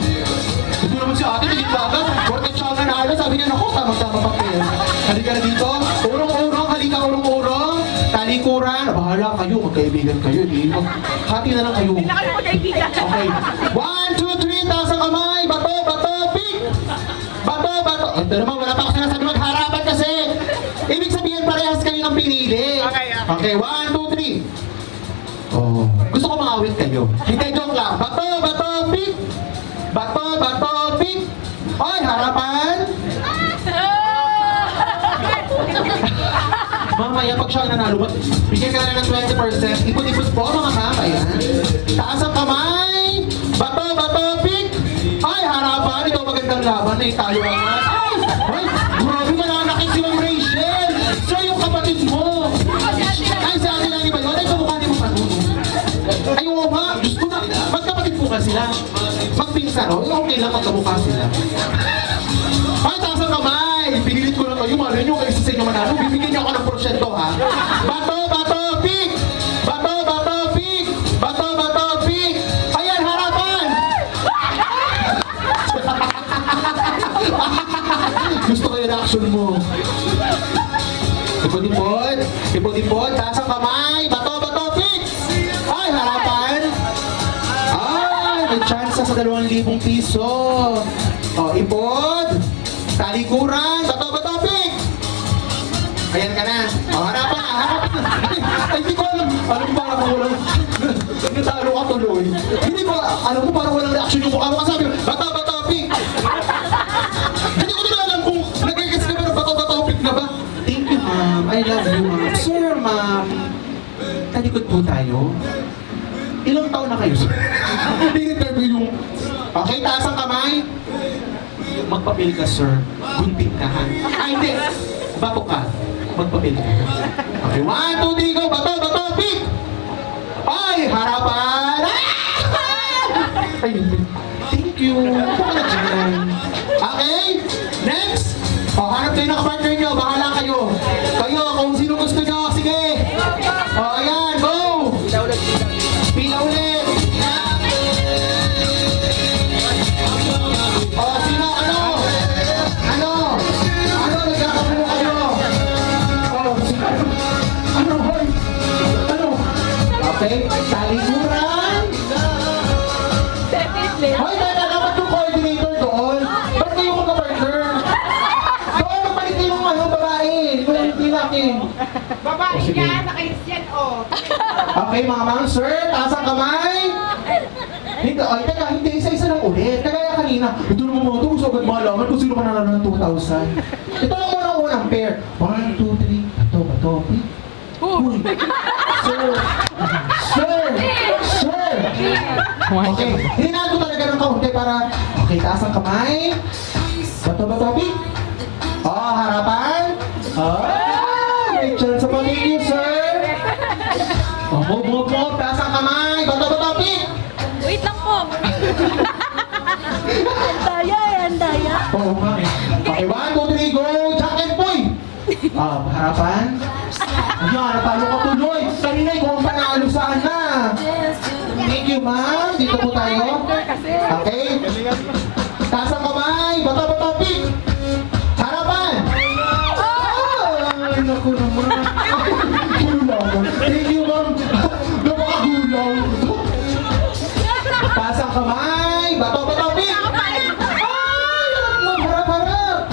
Ito naman si ate, naging bagat. Porket siya ang nanalo, sabi niya, naku, tamang-tama pa pera. Halika na dito. Urong-urong, halika, urong-urong. Talikuran, bahala kayo, magkaibigan kayo. Hati na lang kayo. Hindi na kayo magkaibigan. Okay. 1, 2, 3, taas ang kamay! Bato, bato, pick! Bato, bato. Ito naman, wala pa ako sinasabi magharapan kasi. Ibig sabihin, parehas kayo ng pinili. Okay, 1, 2, 3. Oh, gusto ko mangawit kayo. Hindi, joke lang. Bato, bato, pick. Bato, bato, pick. Ay, harapan! Mamaya pag siya ang nanalo, bigyan ka na ng 20%. Ipon-ipon po mga kamay. Taas ang kamay! Bato, bato, pick! Ay, harapan! Ito magandang laban na italo agad. Ay, grabe mananakit si Ma'am Rachel! Sir, yung kapatid mo! Ay, sa atin lang iba yun. Ay, kamukha niyo mo pa nun. Ay, oo nga. Diyos ko na. Magkapatid po ka sila. Magpinsan, o. Okay lang magkamukha sila. Ay, taas ang kamay! Pinilit ko lang kayo. Malay nyo, kayo sa inyo manalo. Bibigyan niyo ako ng porsyento, ha? Bato, bato, pick! Bato, bato, pick! Bato, bato, pick! Ayan, harapan! Gusto ko yung reaction mo. Ipod-ipod. Ipod-ipod. Taas ang kamay. Bato, bato, pick! Ay, harapan! Ay, may chance sa 2,000 piso. O, ipod. Talikuran. Bato, bato, pick! Ayan ka na. O, harapan. Harapan. Ay, hindi ko alam. Alam mo parang walang... Natalo ka tuloy. Hindi ko, alam mo parang walang reaction yung mukha mo. Kasabi mo, bato, bato, pick! Hindi ko din alam kung nag-guess ka ba ng bato, bato, pick na ba? Thank you, ma'am. I love you, ma'am. Sir, ma'am. Talikod po tayo. Ilang taon na kayo, sir? Ini-interview yung... Okay, taas ang kamay. Magpapil ka, sir. Gunting ka, ha? Ay, hindi. Bato ka. Magpapil ka. Okay, 1, 2, 3, go. Bato, bato, pick! Ay, harapan! Ah! Ay, thank you. Baka na dyan. Okay, next. O, hanap kayo ng kapartner nyo. Bahala kayo. Kayo, kung sino gusto nyo. Sige. O, ayan, go. Pila ulit. O, sino, ano? Ano? Ano, nagkakapulo kayo? O, sino? Ano, hoy? Ano? Okay, talikuran. Hoy, dapat yung coordinator doon. Ba't kayo magka-partner? Doon, magpalit kayo ng ano, babae. Hindi natin. Babae yan, nakayos yan, oh. Okay, mga ma'am, sir, taas ang kamay. Hindi, ay, teka, hindi, isa-isa lang ulit. Kagaya kanina, ito naman mga ito, gusto agad malaman kung sino mananalo ng 2,000. Ito lang muna ang unang pair. 1, 2, 3, bato, pick. Uy. Sir, sir, sir. Okay, hinago talaga ng kaunti para, okay, taas ang kamay. Bato, bato, pick. Oh, harapan. Oh, may chance sa pamilya, sir. Oh, move, taas ang kamay. Bato, bato, pick. Wait lang po. Andaya. Oo nga eh. Okay, 1, 2, 3, go! Jacket boy! Harapan. Ayan, natalo ka tuloy. Kanina, ikaw ang panalo sana. Thank you, ma'am. Dito po tayo. Okay. Taas ang kamay. Bato, bato, pick. Harapan. Ay, naku naman. Gulaw. Thank you, ma'am. Napakagulaw. Taas ang kamay. Bato, bato, pick. Ay, harap, harap.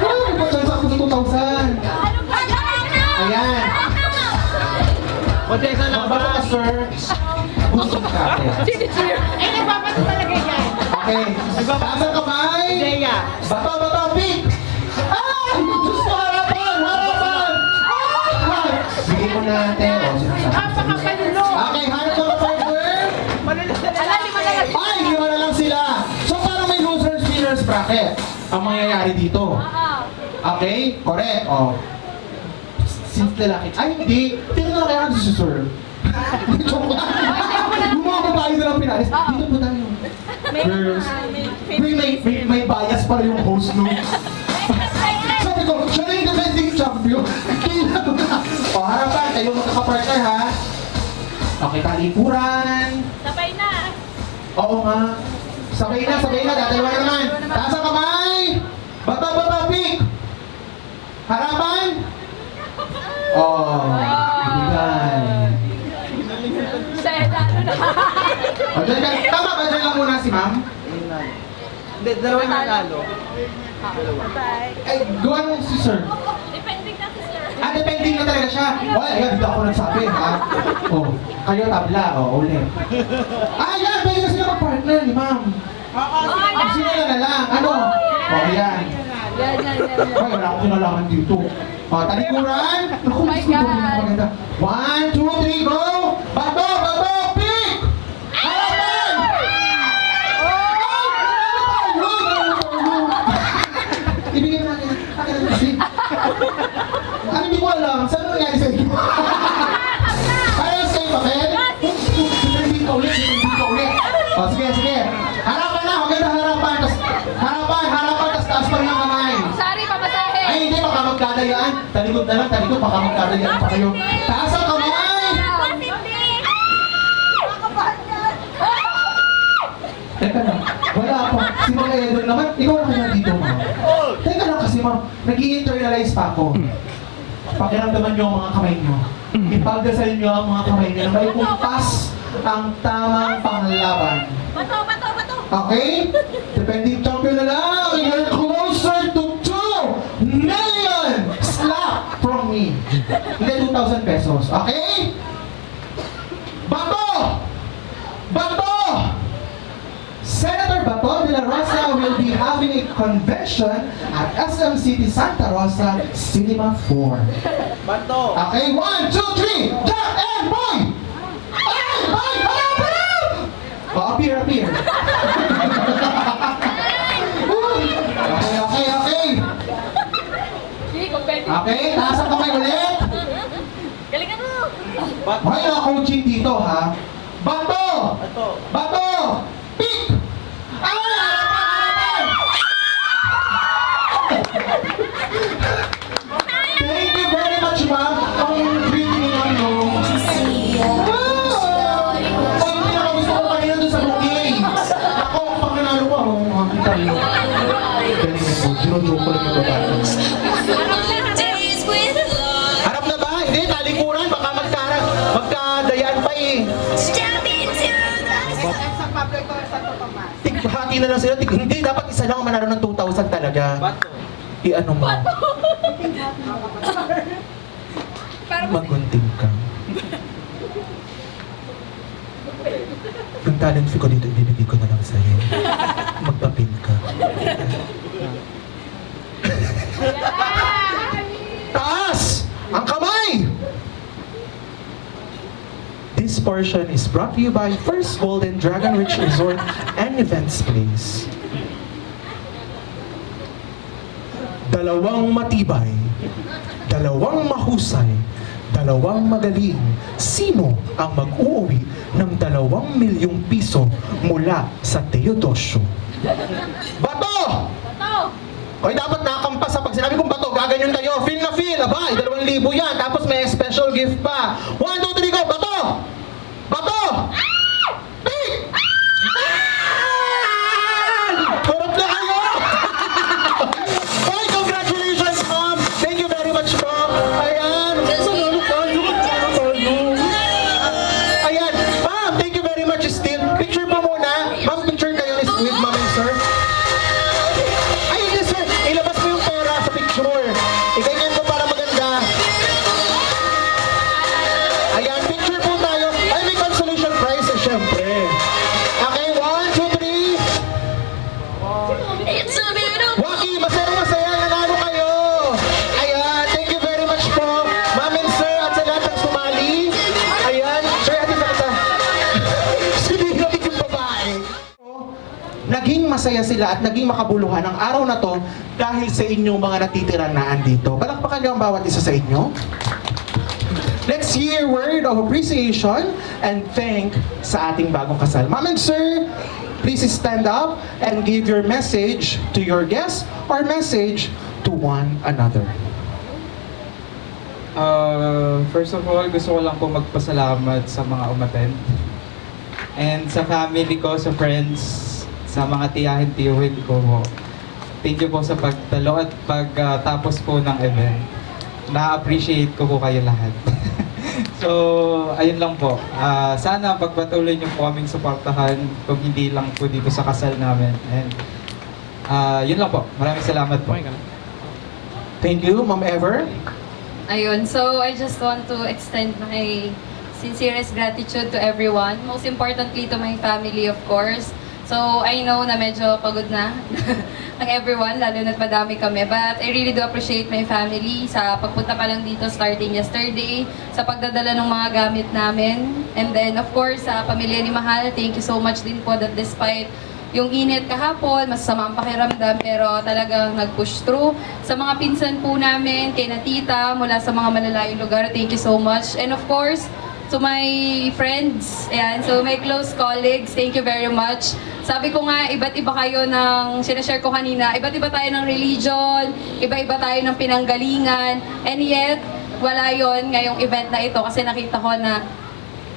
Ay, may chance ako sa 2,000. Ayan. Konti lang ba, sir? Busog ka, ate. Ay, nagpapato talaga yan. Okay. Taas ang kamay. Bato, bato, pick. Ay! Diyos ko, harapan! Harapan! Ay! Bigyan mo natin. O, sinasabi. Napakapalulo. Okay, hanap mo ka partner. Ay, lima na lang sila. So, parang may losers, winners bracket ang mangyayari dito. Okay? Correct. O. Since lalaki. Ay, hindi. Tingnan na kaya si sir. Joke lang. Yung mga babae na lang pinalis. Dito po tayo. Girls. May bias para yung host, no? Sabi ko, siya na yung defending champion. Kailan ko na. O, harapan. Kayo magkakapartner, ha? Okay, talikuran. Sabay na. Oo nga. Sabay na. Dadalawa na naman. Taas ang kamay. Bato, bato, pick. Harapan. Oh, ibigay. O, dyan ka. Tama ba dyan lang muna si ma'am? Hindi, dalawa yung nanalo. Ay, gawa mo si sir. Depending na si sir. Depending na talaga siya. O, ayan, dito ako nagsabi, ha? O, kayo tabla, o, ulit. Ayan, pwede na sila mag-partner ni ma'am. Sino na lang? Ano? Oh, yan. Yan. Ay, wala akong kinalaman dito. Oh, talikuran. Oh my God. 1, 2, 3, go! Bato! Pick! Harapan! Ibigay natin. Akin na kasi. Ano, hindi ko alam. Saan nangyari sa inyo? Kaya sa iyo, bakit? Hindi ka ulit. O, sige. Harapan na. Maganda harapan. Harapan. Tas taas pa rin ang kamay. Sorry, pamasahe. Ay, hindi. Baka magkadayaan. Talikod na lang. Baka magkadayaan pa kayo. Taas ang kamay! Teka lang. Wala pa. Si Mga Edwin naman. Ikaw na kaya dito, ma'am. Teka lang kasi, ma'am. Nag-i-internalize pa ako. Pakiramdaman niyo ang mga kamay niyo. Ipagdasal niyo ang mga kamay niyo na may kumpas ang tamang panglaban. Bato! Okay? Depending champion na lang. You're closer to 2 million slap from me. Hindi 2,000 pesos. Okay? Bato! Senator Bato de la Rosa will be having a convention at SM City Santa Rosa Cinema 4. Bato! Okay, 1, 2, 3, jump and boy! Boy! Oh, appear. Okay. Okay, taas ang kamay ulit. Galingan mo. May mga coaching dito, ha? Bato! Pick! Harapan! Thank you very much, ma'am. Ang greeting ninyo. Ang pinakagusto ko kanina doon sa booking. Ako, pag nanalo ko, makakita niyo. Galing po. Sino-joke ko lang yung babae. Harap na ba? Hindi, talikuran. Baka magkadayaan pa eh. Hati na lang sila. Hindi, dapat isa lang ang manalo ng 2,000 talaga. Bato! Ano mo? Magunting ka. Yung talent fee ko dito, ibibigay ko na lang sa'yo. Magpapin ka. Taas! Ang kamay! This portion is brought to you by First Golden Dragon Ridge Resort and Events Place. Dalawang matibay, dalawang mahusay, dalawang magaling. Sino ang mag-uuwi ng 2 milyong piso mula sa Teodosio? Bato! Hoy, dapat nakampas sa pag sinabi kong bato, gaganyan kayo. Feel na feel. Abay, 2,000 yan. Tapos may special gift pa. 1, 2, 3, go! Bato! Pick! Harap na kayo! Hoy, congratulations, ma'am! Thank you very much po. Ayan. Ayan. Ma'am, thank you very much, Steve. Picture po muna. Ma'am, picture kayo with ma'am and sir. Ay, yes, sir. Ilabas mo yung pera sa picture. Iganyan mo para maganda. Ayan, picture po tayo. Ay, may consolation prize, syempre. Okay, 1, 2, 3. Waki, masaya. Nanalo kayo. Ayan, thank you very much po. Ma'am and sir, at sa lahat ng sumali. Ayan, sir, atin na kita. Sinihin yung babae. Naging masaya sila at naging makabuluhan ang araw na to dahil sa inyong mga natitirang naan dito. Palakpakan niyo ang bawat isa sa inyo. Let's hear a word of appreciation and thank sa ating bagong kasal. Ma'am and sir, please stand up and give your message to your guests or message to one another. First of all, gusto ko lang po magpasalamat sa mga umattend. And sa family ko, sa friends, sa mga tiyahin-tiyuhin ko po. Thank you po sa pagdalo at pagtapos po ng event. Na-appreciate ko po kayo lahat. So, ayun lang po. Sana pagpatuloy niyo po kaming suportahan kung hindi lang po dito sa kasal namin. And yun lang po. Maraming salamat po. Thank you, Ma'am Ever. Ayun, so I just want to extend my sincerest gratitude to everyone. Most importantly to my family, of course. So, I know na medyo pagod na ang everyone, lalo na't madami kami. But I really do appreciate my family sa pagpunta pa lang dito starting yesterday, sa pagdadala ng mga gamit namin. And then, of course, sa pamilya ni Mahal, thank you so much din po that despite yung init kahapon, masama ang pakiramdam, pero talagang nag-push through. Sa mga pinsan po namin, kay Natita, mula sa mga malalayong lugar, thank you so much. And of course, to my friends, ayan, so my close colleagues, thank you very much. Sabi ko nga, iba't iba kayo ng, sinashare ko kanina, iba't iba tayo ng religion, iba-iba tayo ng pinanggalingan, and yet, wala yon ngayong event na ito kasi nakita ko na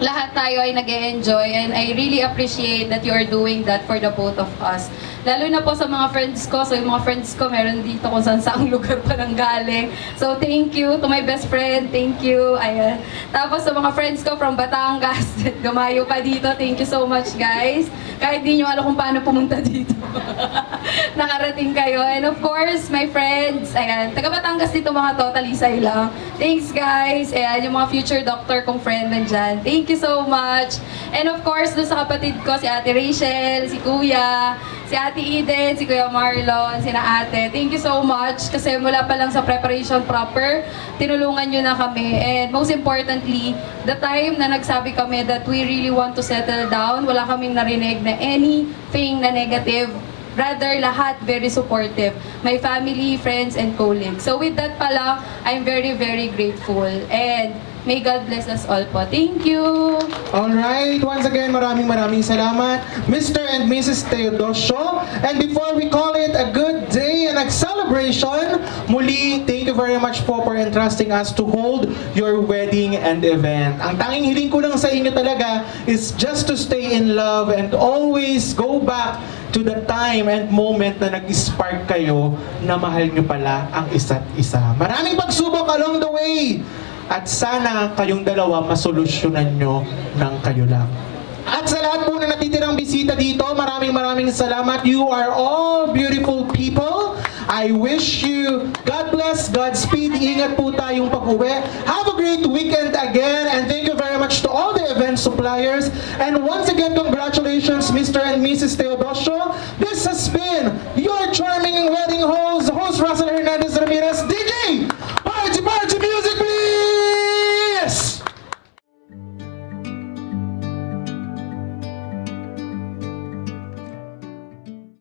lahat tayo ay nag-e-enjoy and I really appreciate that you are doing that for the both of us. Lalo na po sa mga friends ko. So yung mga friends ko, meron dito kung saan saang lugar pa nang galing. So thank you to my best friend. Thank you. Ayan. Tapos sa mga friends ko from Batangas, gumayo pa dito. Thank you so much, guys. Kahit di nyo alam kung paano pumunta dito. Nakarating kayo. And of course, my friends, ayan, taga Batangas dito mga to, talisay lang. Thanks, guys. Ayan, yung mga future doctor kong friend nandyan. Thank you so much. And of course, doon sa kapatid ko, si Ate Rachel, si Kuya, si Ate Eden, si Kuya Marlon, si na Ate. Thank you so much kasi mula pa lang sa preparation proper, tinulungan nyo na kami. And most importantly, the time na nagsabi kami that we really want to settle down, wala kaming narinig na anything na negative. Rather, lahat very supportive. My family, friends, and colleagues. So with that pala, I'm very, very grateful. And may God bless us all po. Thank you! Alright, once again, maraming salamat, Mr. and Mrs. Teodosio. And before we call it a good day and a celebration, muli, thank you very much po for entrusting us to hold your wedding and event. Ang tanging hiling ko lang sa inyo talaga is just to stay in love and always go back to the time and moment na nag-spark kayo na mahal nyo pala ang isa't isa. Maraming pagsubok along the way! At sana kayong dalawa masolusyonan nyo ng kayo lang. At sa lahat po na natitirang bisita dito, maraming salamat. You are all beautiful people. I wish you God bless, Godspeed. Ingat po tayong pag-uwi. Have a great weekend again. And thank you very much to all the event suppliers. And once again, congratulations, Mr. and Mrs. Teodosio. This has been